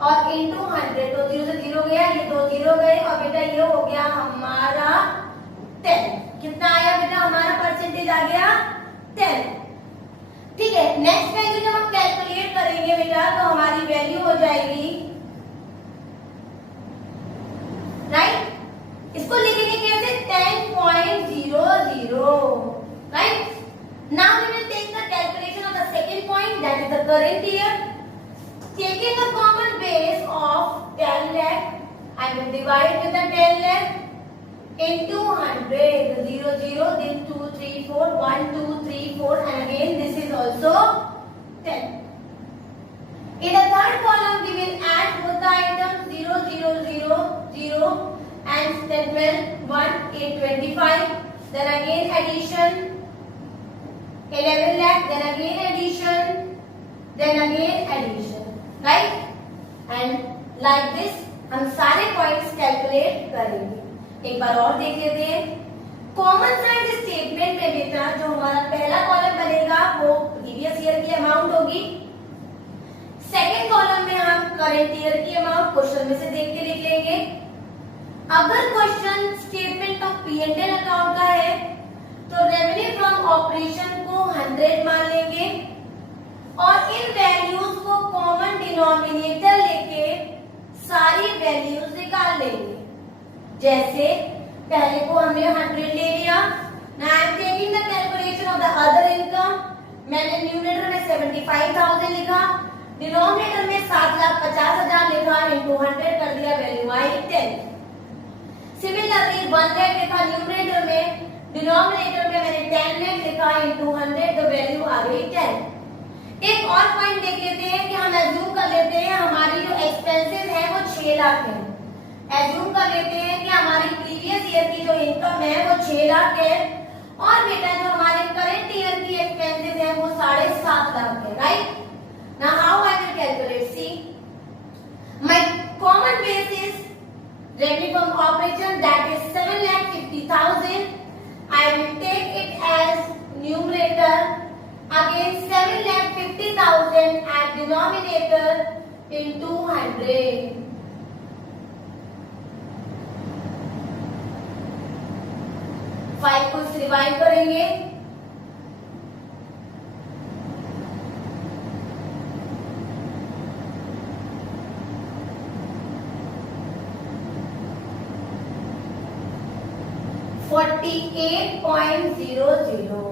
और इंटू 100, तो 0 से 0 गया, ये 2 0 गए और बेटा ये हो गया हमारा 10. कितना आया बेटा हमारा परसेंटेज आ गया 10. ठीक है, नेक्स्ट वैल्यू जब हम कैलकुलेट करेंगे बेटा तो हमारी वैल्यू हो जाएगी, राइट, इसको लिखेंगे कैसे 10.00, right. Now we will take the calculation of the second point, that is the current year. Taking a common base of 10 lakh, I will divide with the 10 lakh into 100. 0 0, then 2 3 4, 1 2 3 4, and again this is also 10. In the third column we will add both the items 0 0 0 0 and then 12 1 8 25, then again addition 11 lakh, then again addition, then again addition, right? And like this हम सारे points calculate करेंगे. एक बार और देख लेते हैं. Common side statement में बेटा जो हमारा पहला कॉलम बनेगा वो प्रीवियस ईयर की अमाउंट होगी. सेकेंड कॉलम में हम करंट ईयर की अमाउंट क्वेश्चन में से देख के लिख लेंगे. अगर क्वेश्चन स्टेटमेंट का P&L अकाउंट का है तो रेवेन्यू फ्रॉम ऑपरेशन को 100 मान लेंगे और इन वैल्यूज को कॉमन डिनोमिनेटर लेके सारी वैल्यूज निकाल लेंगे. जैसे पहले को हमने 100 ले लिया. Now I am taking the calculation of the other income. मैंने न्यूमरेटर में 75,000 लिखा, डिनोमिनेटर में 7,50,000 लिखा, इनटू 100 कर दिया, वैल्यू आई 10. सिमिलरली 1 lakh लिखा न्यूमरेटर में, डिनोमिनेटर में मैंने 10 lakh लिखा, इनटू 100 तो वैल्यू आ गई 10. एक और पॉइंट देख लेते हैं कि हम एज्यूम कर लेते हैं हमारी जो एक्सपेंसेस है वो 6 लाख है. एज्यूम कर लेते हैं कि हमारी प्रीवियस ईयर की जो इनकम है वो 6 लाख है और बेटा जो हमारे करंट ईयर की एक्सपेंसेस है वो 7.5 लाख है, right. Now how I will calculate. See my common base is revenue from operation, that is 7,50,000. I will take it as numerator, again 7,50,000 as denominator into 100. Five को रिवाइज करेंगे. 48.00.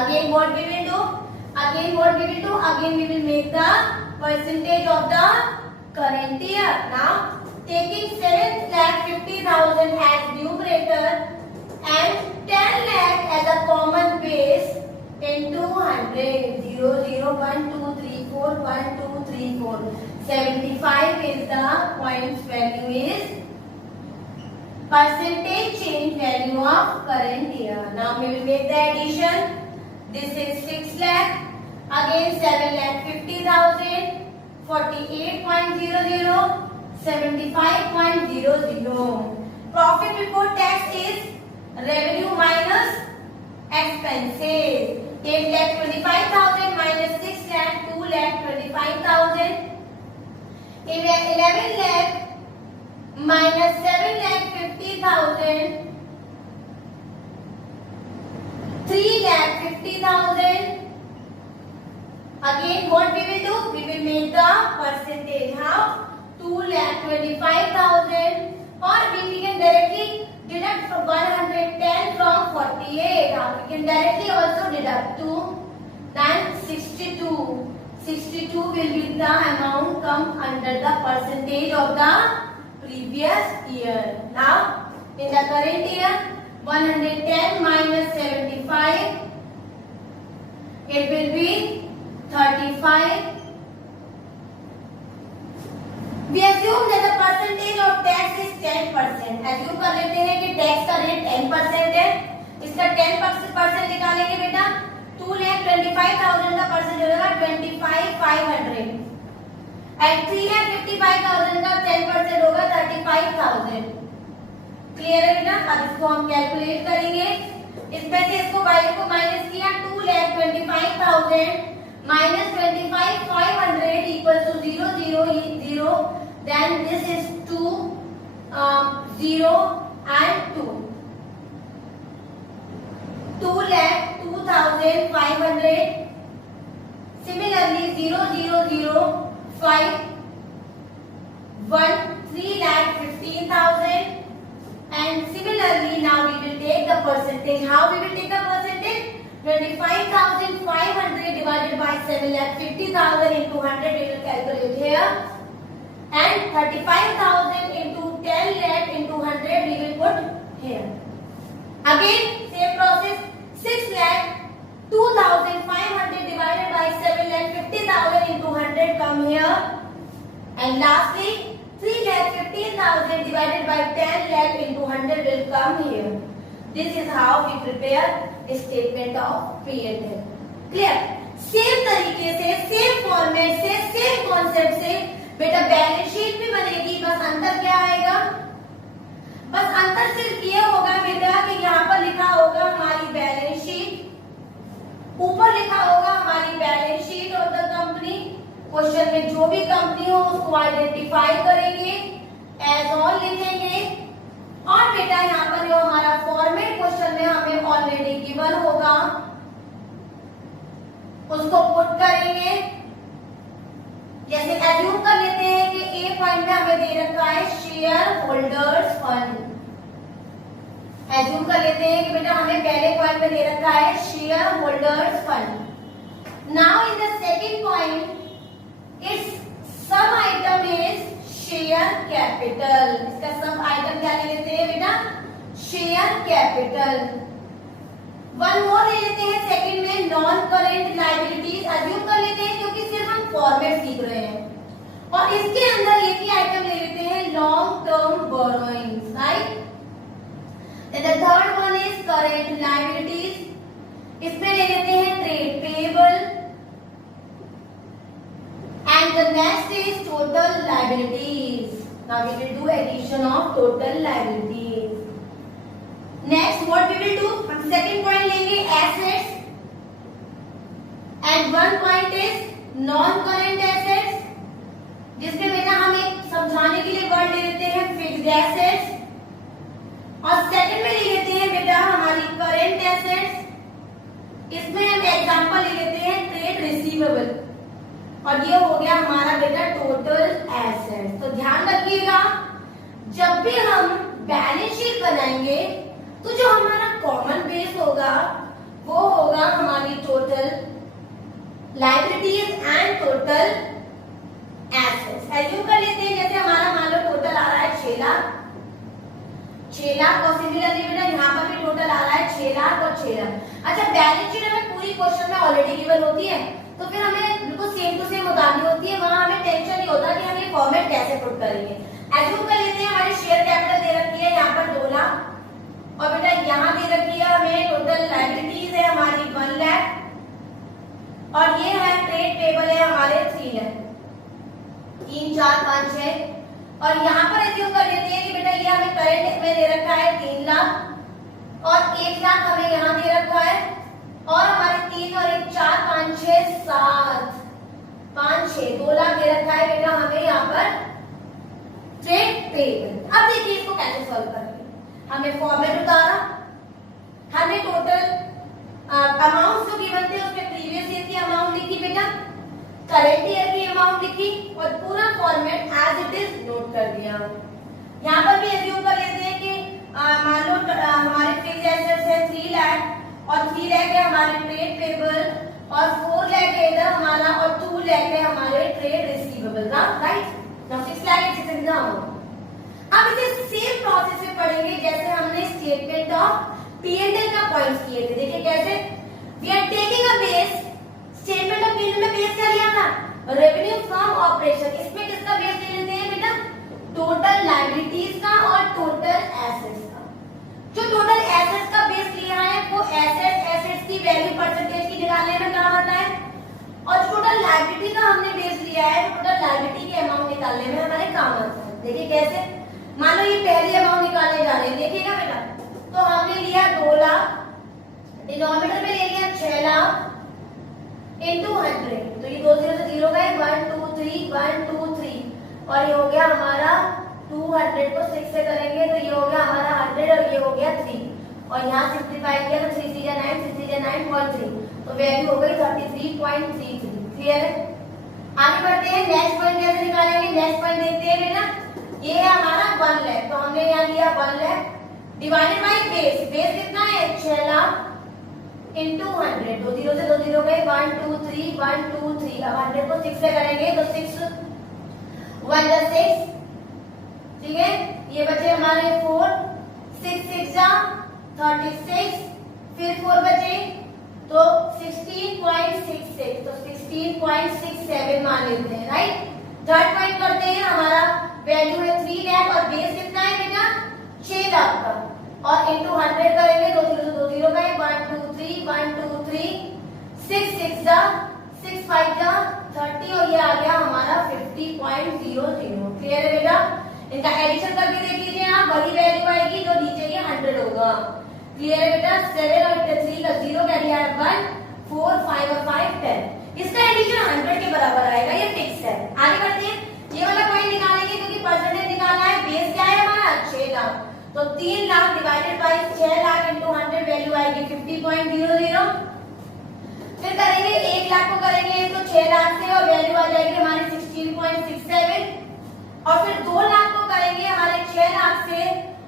Again what we will do? Again we will make the percentage of the current year. Now taking 7,50,000 as numerator and 10 lakh as a common base into 100. 0 0 1 2 3 4 1 2 3 4. 75 is the points value is percentage change value of current year. Now we will make the addition. This is 6 lakh, again 7,50,000, 48.00, 75.00. Profit before tax is revenue minus expenses. 8,25,000 minus 6 lakh, 2,25,000. 11 lakh minus 7,50,000, 3,50,000. Again what we will do? We will make the percentage. How? 2,25,000 or we can directly deduct from 110 from 48. We can directly also deduct 2 times 62 will be the amount come under the percentage of the previous year. Now in the current year 110 minus 75, it will be 35. We assume that the percentage of tax is 10%. Assume कर लेते हैं कि tax का rate 10% है. इसका 10% निकालेंगे बेटा 2,25,000 का परसेंट हो जाएगा 25,500 एंड 3,55,000 का 10% होगा 35,000. क्लियर है बेटा? अब इसको हम कैलकुलेट करेंगे. इसमें से इसको वैल्यू को माइनस किया 2,25,000 minus 25,500 equals to 0, 0, 0. Then this is 2, 0 and 2. 2,02,500. Similarly 0, 0, 0, 5. 1, 3,15,000. And similarly now we will take the percentage. How we will take the percentage? 25,500 divided by 7,50,000 into 100 we will calculate here, and 35,000 into 10 lakh into 100 we will put here. Again same process. 6,02,500 divided by 7,50,000 into 100 come here, and lastly 3,15,000 divided by 10 lakh into 100 will come here. This is how we prepare statement of P&L. Clear? Same तरीके से, same format से, same concept से बेटा balance sheet भी बनेगी. बस अंतर क्या आएगा? बस अंतर सिर्फ ये होगा बेटा कि यहाँ पर लिखा होगा हमारी बैलेंस शीट, ऊपर लिखा होगा हमारी balance sheet of the company. Question में जो भी कंपनी हो उसको आइडेंटिफाई करेंगे, एज ऑन लिखेंगे. और बेटा यहाँ पर जो हमारा फॉर्मेट क्वेश्चन में हमें ऑलरेडी गिवन होगा उसको पुट करेंगे. जैसे एज्यूम कर लेते हैं कि ए पॉइंट में हमें दे रखा है शेयर होल्डर्स फंड. एज्यूम कर लेते हैं कि बेटा हमें पहले पॉइंट में दे रखा है share holders fund. Now in the second point it's सब आइटम इज शेयर कैपिटल. इसका सब आइटम क्या ले लेते हैं बेटा? Share capital. वन मोर ले लेते हैं सेकंड में नॉन करेंट लायबिलिटीज. अज्यूम कर लेते हैं क्योंकि सिर्फ हम फॉर्मेट सीख रहे हैं. और इसके अंदर एक ही आइटम ले लेते हैं long term borrowings. Right? Then the third one is current liabilities. इसमें ले लेते हैं trade payable. And the next is total liabilities. Now we will do addition of total liabilities. Next, what we will do? हम second point लेंगे assets, and one point is non-current assets, जिसमें बेटा हम एक समझाने के लिए वर्ड ले लेते हैं fixed assets, और second में ले लेते हैं बेटा हमारी current assets. इसमें हम एग्जाम्पल ले लेते हैं ट्रेड रिसीवेबल, और ये हो गया हमारा बेटा टोटल एसेट्स. तो ध्यान रखिएगा जब भी हम बैलेंस शीट बनाएंगे तो जो हमारा कॉमन बेस होगा वो होगा हमारी total liabilities and total assets. Assume कर लेते हैं जैसे हमारा मान लो टोटल आ रहा है 6 लाख. 6 लाख और सिमिलरली बेटा यहाँ पर भी टोटल आ रहा है 6 लाख और 6 लाख. अच्छा, बैलेंस शीट हमें पूरी क्वेश्चन में ऑलरेडी गिवन होती है तो फिर हमें बिल्कुल सेम टू सेम उतारनी होती है. वहां हमें टेंशन नहीं होता कि हम ये फॉर्मेट कैसे पुट करेंगे. एज्यूम कर लेते हैं हमारी शेयर कैपिटल दे रखी है यहाँ पर 2 लाख, और बेटा यहाँ दे रखी है हमें टोटल लायबिलिटीज है हमारी 1 लाख, और ये है ट्रेड पेएबल है हमारे 3 लाख. 3, 4, 5, 6. और यहाँ पर एज्यूम कर लेते हैं कि बेटा ये हमें करंट में दे रखा है 3 लाख, और 1 लाख हमें यहाँ दे रखा है, और हमारे 3 और 1 4 5 6 7 5 6 2 लाख दे रखा है बेटा हमें यहाँ पर ट्रेड पेएबल. अब देखिए इसको कैसे सॉल्व करेंगे. हमने फॉर्मेट उतारा, हमने टोटल अमाउंट जो गिवन थे उसमें प्रीवियस ईयर की अमाउंट लिखी बेटा, करंट ईयर की अमाउंट लिखी, और पूरा format as it is note कर दिया. यहाँ पर भी एज्यूम कर लेते हैं कि मान लो हमारे फिक्स्ड एसेट्स है 3 लाख, और 3 लाख है हमारे ट्रेड पेएबल, और 4 लाख है रहते हैं हमारे ट्रेड रिसीवेबल ना, right. Now 6 lakh is exam. अब इसे सेम प्रोसेस में पढ़ेंगे जैसे हमने स्टेटमेंट ऑफ P&L का पॉइंट्स किए थे। देखिए कैसे, we are taking a base, statement of P&L में बेस क्या लिया था, रेवेन्यू फ्रॉम ऑपरेशन। इसमें किसका बेस ले लेते हैं बेटा, टोटल लायबिलिटीज का और टोटल एसेट्स का। जो टोटल एसेट्स का बेस लिया है वो एसेट्स की वैल्यू परसेंटेज की निकालने में काम आता है, और जो टोटल लायबिलिटी का हमने बेस लिया है टोटल लायबिलिटी के अमाउंट निकालने में हमारे काम आता है। देखिए कैसे, मान लो ये पहली अमाउंट निकालने जा रहे हैं, देखिएगा बेटा, तो हमने लिया 2 लाख, डिनोमिनेटर में ले लिया 6 लाख इनटू 100, तो ये 2 0 से 0 गए, 1 2 3 1 2 3, और ये हो गया हमारा 200 को 6 से करेंगे तो ये हो गया हमारा 100 और ये हो गया 3, और यहाँ सिंप्लीफाई किया तो 3 3 9 6 3 9 1 3, तो वैल्यू हो गई 33.33। क्लियर है, आगे बढ़ते हैं। नेक्स्ट पॉइंट कैसे निकालेंगे, नेक्स्ट पॉइंट देखते हैं बेटा, ये है हमारा 1 लाख, तो हमने यहाँ लिया 1 lakh divided by base, base कितना है 6 लाख इनटू 100, 2 0 से 2 0 गए, 1 2 3 1 2 3, अब 100 को 6 से करेंगे तो 6 1 जा 6, ठीक है, ये बचे हमारे 4, 6 6 जा 36, फिर 4 बचे तो 16.66, तो 16.67 मान लेते हैं, राइट। थर्ड पॉइंट करते हैं, हमारा वैल्यू है 3 लाख और बेस कितना है बेटा 6 लाख का, और इनटू 100 करेंगे, 2 0 से 2 0 गए, 1 2 3 1 2 3, 6 6 जा 6 5 जा 30, और ये आ गया हमारा 50.00। क्लियर है बेटा, इनका एडिशन करके देख लीजिए आप, वही वैल्यू आएगी जो नीचे ये 100 होगा। क्लियर है बेटा, 7 और 3 का 0 का दिया 1, 4 5 और 5 10, इसका एडिशन 100 के बराबर आएगा, ये फिक्स है। आगे बढ़ते हैं, ये वाला पॉइंट निकालेंगे क्योंकि परसेंटेज निकालना है, बेस क्या है हमारा 6 लाख, तो 3 lakh divided by 6 lakh into 100 value आएगी 50.00। फिर करेंगे 1 लाख को करेंगे तो 6 लाख से, और वैल्यू आ जाएगी हमारी 16.67, और फिर 2 लाख को करेंगे हमारे 6 लाख से,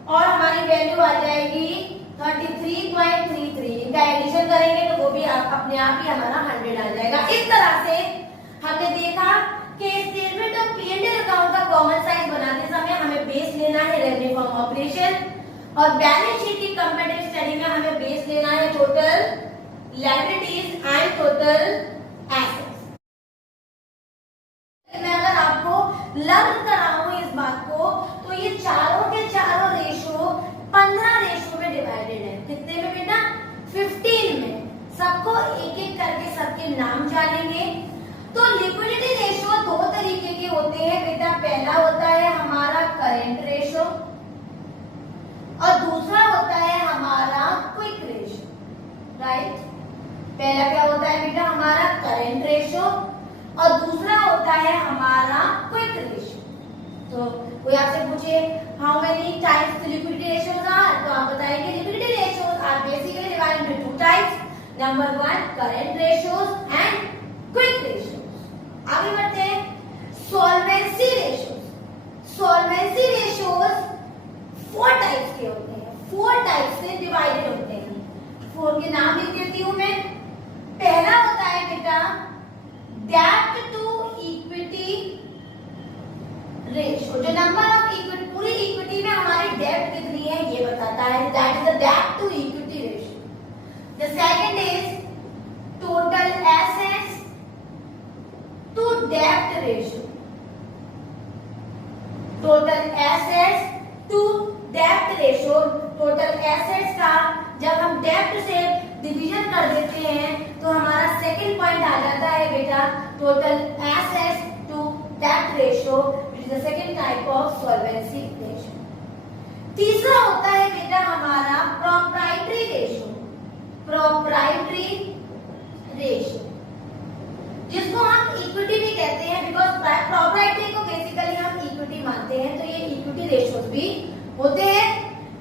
और हमारी वैल्यू आ जाएगी 33.33। इनका एडिशन करेंगे तो वो भी अपने आप ही हमारा 100 आ जाएगा। इस तरह से हमने देखा कि स्टेटमेंट ऑफ P&L अकाउंट का कॉमन साइज बनाते समय हमें बेस लेना है रेवेन्यू फ्रॉम ऑपरेशन, और बैलेंस शीट की कंपैरेटिव स्टडी में हमें बेस लेना है total liabilities and total assets. मैं अगर आपको लर्न कराऊं इस बात को, तो ये चारों के चारों रेशो 15 रेशो में डिवाइडेड है। कितने में बेटा 15 में। सबको एक एक करके सबके नाम जानेंगे। तो लिक्विडिटी रेशो 2 तरीके के होते हैं बेटा, पहला होता है हमारा करेंट रेशो और दूसरा होता है हमारा क्विक रेशो, राइट। पहला क्या होता है बेटा हमारा करेंट रेशो और दूसरा होता है हमारा क्विक रेशो। तो कोई आपसे पूछे how many types liquidity ratios are, तो आप बताएंगे liquidity ratios are basically divided into 2 types, number 1 current ratios and quick ratios. आगे बढ़ते हैं, solvency ratios. Solvency ratios 4 types के होते हैं, 4 टाइप्स से डिवाइडेड होते हैं। 4 के नाम लिख देती हूं मैं। पहला होता है बेटा डेब्ट टू इक्विटी रेशियो, जो नंबर ऑफ इक्विटी, पूरी इक्विटी में हमारी डेब्ट कितनी है ये बताता है, दैट इज द डेब्ट to equity ratio. The second is total assets to डेब्ट रेशियो। टोटल एसेट्स टू डेब्ट रेशियो, टोटल एसेट्स का जब हम डेब्ट से डिवीजन कर देते हैं तो हमारा सेकंड पॉइंट आ जाता है बेटा टोटल एसेट्स टू डेब्ट ratio, the second type of solvency ratio। तीसरा होता है बेटा हमारा proprietary ratio। proprietary ratio जिसको हम इक्विटी भी कहते हैं, बिकॉज proprietary को बेसिकली हम इक्विटी मानते हैं, तो ये इक्विटी रेशियोज भी होते हैं।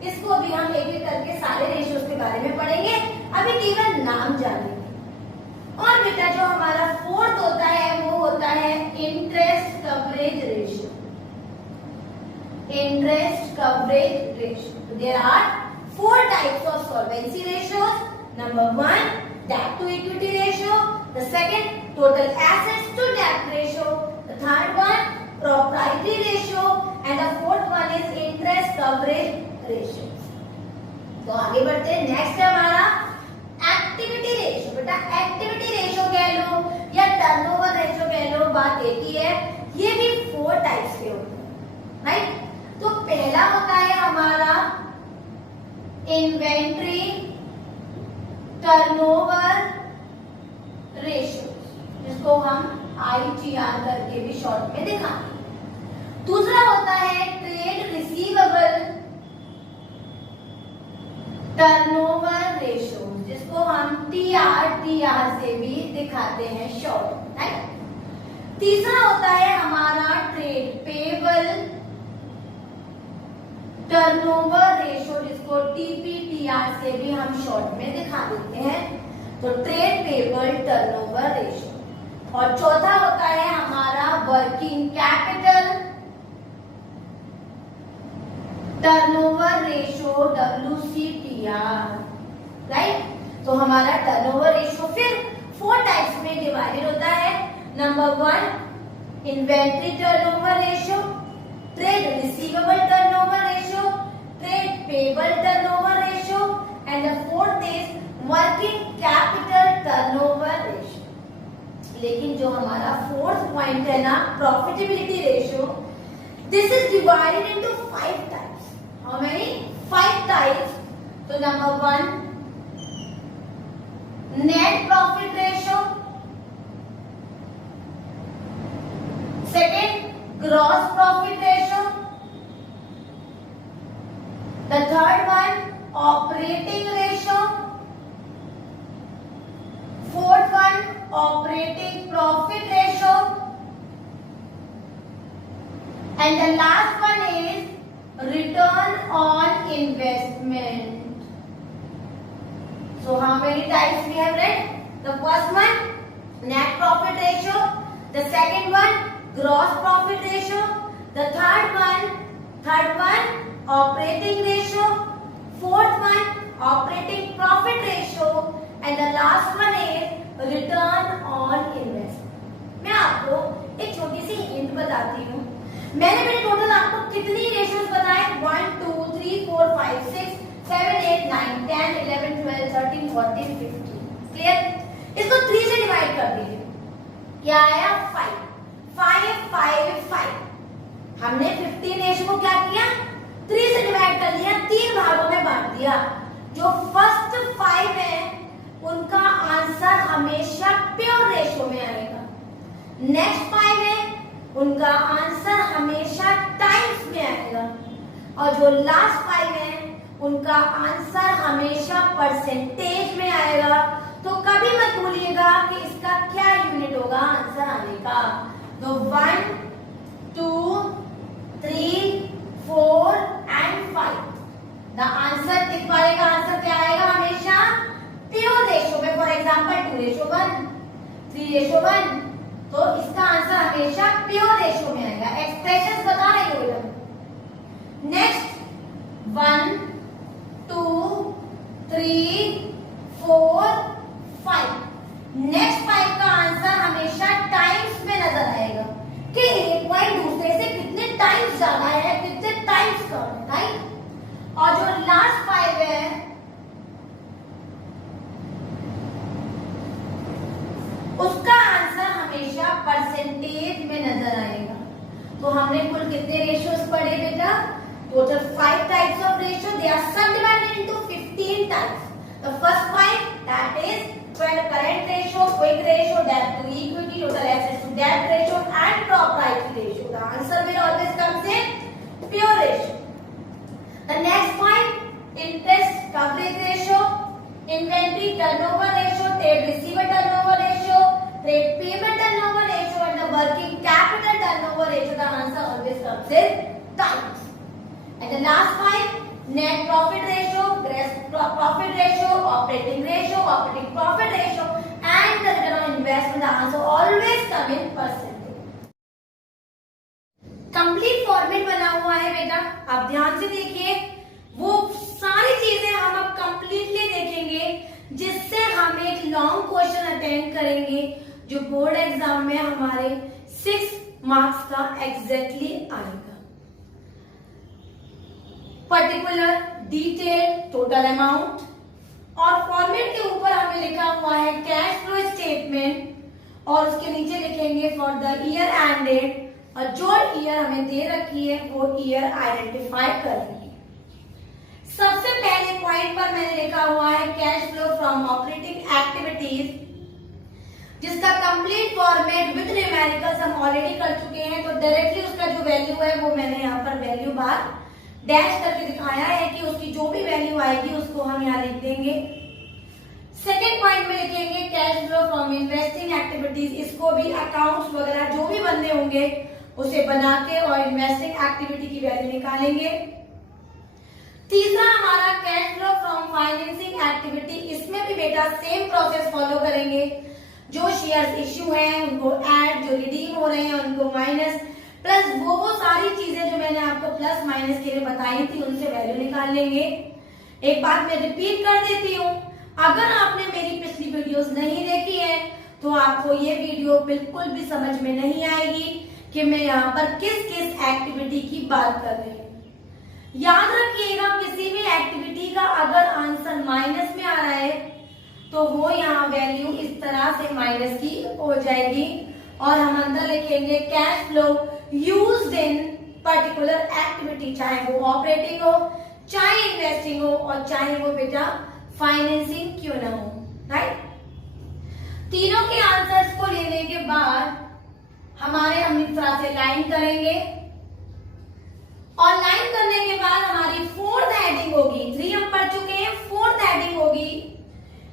इसको भी हम एक एक करके सारे रेशियोज के बारे में पढ़ेंगे, अभी केवल नाम जानेंगे। और बेटा जो हमारा फोर्थ होता है वो होता है interest coverage ratio. Interest coverage ratio. There are 4 types of solvency ratios. Number 1, debt to equity ratio. The second, total assets to debt ratio. The third one, proprietary ratio, and the fourth one is interest coverage ratio. तो आगे बढ़ते हैं. Next है हमारा activity ratio. बेटा activity ratio कह लो या turnover ratio कह लो, बात एक ही है. ये भी 4 टाइप्स के होते हैं, राइट. तो पहला होता है हमारा इन्वेंट्री टर्नओवर रेशियो, जिसको हम ITR करके भी शॉर्ट में दिखाते हैं. दूसरा होता है ट्रेड रिसीवेबल टर्नओवर रेशियो, जिसको हम TR से भी दिखाते हैं शॉर्ट में, राइट. तीसरा होता है हमारा ट्रेड पेबल टर्नओवर रेशियो, जिसको TPTR से भी हम शॉर्ट में दिखा देते हैं. तो ट्रेड पेबल टर्नओवर रेशियो. और चौथा होता है हमारा working capital turnover ratio, WCTR, right. तो हमारा टर्नओवर रेशियो फिर 4 टाइप्स में डिवाइडेड होता है. Number 1 inventory turnover ratio, trade receivable turnover ratio, trade payable turnover ratio, and the fourth is working capital turnover ratio. लेकिन जो हमारा फोर्थ पॉइंट है ना, profitability ratio, this is divided into 5 types. How many? 5 types. तो number 1 net profit ratio, second gross profit ratio, the third one operating ratio, fourth one operating profit ratio, and the last one is return on investment. So how many types we have read? The first one net profit ratio, the second one gross profit ratio, the third one operating ratio, fourth one operating profit ratio, and the last one is return on investment. मैं आपको एक छोटी सी hint बताती हूँ. मैंने मेरे total आपको कितनी रेशियोज बताए? 1 2 3 4 5 6 7 8 9 10 11 12 13 14 15. क्लियर? इसको 3 से डिवाइड कर दीजिए. क्या आया? 5 5 5 5. हमने 15 रेशियो को क्या किया? 3 से डिवाइड कर दिया, 3 भागों में बांट दिया. जो फर्स्ट 5 है उनका आंसर हमेशा प्योर रेशियो में आएगा. नेक्स्ट 5 है उनका आंसर हमेशा टाइम्स में आएगा. और जो लास्ट 5 है उनका आंसर हमेशा परसेंटेज में आएगा. तो कभी मत भूलिएगा कि इसका क्या यूनिट होगा आंसर आने का. तो 1 2 3 4 and 5. द आंसर टिक वाले का आंसर क्या आएगा? हमेशा प्योर रेशियो में. For example 2:1, 3:1. तो इसका आंसर हमेशा प्योर रेशियो में आएगा. एक्सप्रेशन बता रही हो बेटा. नेक्स्ट 1 2 3 4 5. नेक्स्ट 5 का आंसर हमेशा टाइम्स में नजर आएगा कि एक पॉइंट दूसरे से कितने टाइम्स ज्यादा है, कितने टाइम्स कम है, राइट. और जो लास्ट 5 है उसका आंसर हमेशा परसेंटेज में नजर आएगा. तो हमने कुल कितने रेशियोज पढ़े बेटा? Total 5 types of ratio. They are subdivided into 15 types. The first 5 that is current ratio, quick ratio, debt to equity, total assets to debt ratio, and proprietary ratio. The answer will always comes in pure ratio. The next point, interest coverage ratio, inventory turnover ratio, trade receiver turnover ratio, trade payment turnover ratio, and the working capital turnover ratio. The answer always comes in times. And the last point, net profit ratio, gross profit ratio, operating ratio, operating profit ratio, and the return on investment. The answer always come in percentage. Complete format बना हुआ है बेटा. आप ध्यान से देखिए. वो सारी चीजें हम अब कंप्लीटली देखेंगे जिससे हम एक लॉन्ग क्वेश्चन अटेंड करेंगे जो बोर्ड एग्जाम में हमारे 6 मार्क्स का एग्जैक्टली आएगा। पर्टिकुलर, डिटेल, टोटल अमाउंट और फॉर्मेट के ऊपर हमें लिखा हुआ है कैश फ्लो स्टेटमेंट और उसके नीचे लिखेंगे फॉर द ईयर एंडेड और जो ईयर हमें दे रखी है वो ईयर आइडेंटिफाई करेंगे। सबसे पहले पॉइंट पर मैंने लिखा हुआ है cash flow from operating activities, जिसका कंप्लीट फॉर्मेट विद न्यूमेरिकल्स हम ऑलरेडी कर चुके हैं, तो डायरेक्टली उसका जो वैल्यू है वो मैंने यहाँ पर वैल्यू बार डैश करके दिखाया है कि उसकी जो भी वैल्यू आएगी उसको हम यहाँ लिख देंगे। सेकेंड पॉइंट में लिखेंगे cash flow from investing activities, इसको भी अकाउंट्स वगैरह जो भी बनने होंगे उसे बना के और इन्वेस्टिंग एक्टिविटी की वैल्यू निकालेंगे। तीसरा हमारा cash flow from financing activity, इसमें भी बेटा सेम प्रोसेस फॉलो करेंगे। जो शेयर्स इश्यू हैं उनको ऐड, जो रिडीम हो रहे हैं उनको माइनस, प्लस वो सारी चीजें जो मैंने आपको प्लस माइनस के लिए बताई थी उनसे वैल्यू निकाल लेंगे। एक बात मैं रिपीट कर देती हूँ, अगर आपने मेरी पिछली वीडियोस नहीं देखी है तो आपको ये वीडियो बिल्कुल भी समझ में नहीं आएगी कि मैं यहाँ पर किस किस एक्टिविटी की बात कर रही हूँ। याद रखिएगा, किसी भी एक्टिविटी का अगर आंसर माइनस में आ रहा है तो वो यहाँ वैल्यू इस तरह से माइनस की हो जाएगी और हम अंदर लिखेंगे cash flow used in particular activity, चाहे वो ऑपरेटिंग हो, चाहे इन्वेस्टिंग हो और चाहे वो बेटा फाइनेंसिंग क्यों ना हो, राइट। तीनों के आंसर्स को लेने के बाद हम इस तरह से लाइन करेंगे और लाइन करने के बाद हमारी फोर्थ हेडिंग होगी, 3 हम पढ़ चुके हैं, फोर्थ हेडिंग होगी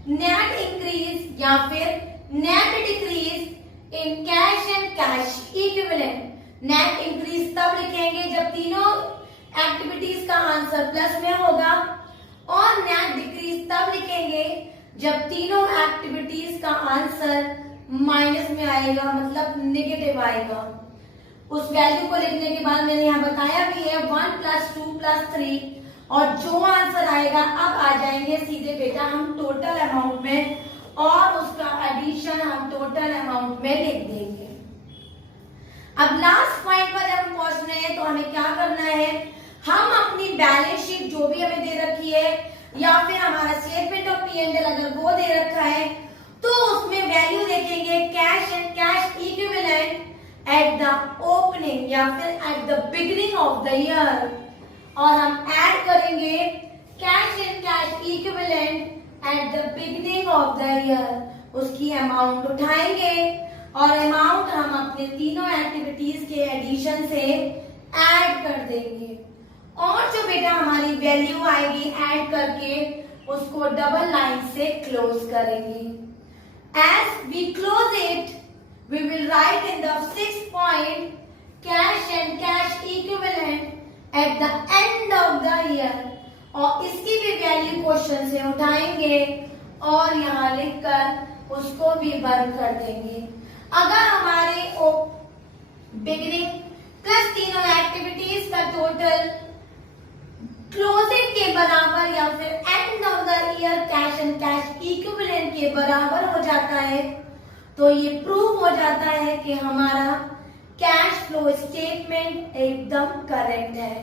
नेट इंक्रीज या फिर net decrease in cash and cash equivalent. Net increase तब लिखेंगे जब तीनों एक्टिविटीज का आंसर प्लस में होगा और नेट डिक्रीज तब लिखेंगे जब तीनों एक्टिविटीज का आंसर माइनस में आएगा, मतलब नेगेटिव आएगा। उस वैल्यू को लिखने के बाद मैंने यहाँ बताया भी है 1 + 2 + 3 और जो आंसर आएगा अब आ जाएंगे सीधे बेटा हम टोटल अमाउंट में और उसका एडिशन हम टोटल अमाउंट में लिख देंगे। अब लास्ट पॉइंट पर जब हम पहुंच रहे हैं तो हमें क्या करना है, हम अपनी बैलेंस शीट जो भी हमें दे रखी है या फिर हमारा स्टेटमेंट ऑफ P&L अगर वो दे रखा है तो उसमें वैल्यू देखेंगे cash and cash equivalent at the opening या फिर at the beginning of the year और हम ऐड करेंगे cash and cash equivalent at the beginning of the year. उसकी अमाउंट उठाएंगे और अमाउंट हम अपने तीनों एक्टिविटीज के एडिशन से ऐड कर देंगे और जो बेटा हमारी वैल्यू आएगी ऐड करके उसको डबल लाइन से क्लोज करेंगे। As we close it we will write in the 6th point cash and cash equivalent at the end of the year और इसकी भी वैल्यू क्वेश्चन से उठाएंगे और यहाँ लिखकर उसको भी बंद कर देंगे। अगर हमारे बिगिनिंग प्लस तीनों एक्टिविटीज का टोटल क्लोजिंग के बराबर या फिर end of the year cash and cash equivalent के बराबर हो जाता है तो ये प्रूव हो जाता है कि हमारा कैश फ्लो स्टेटमेंट एकदम करेक्ट है।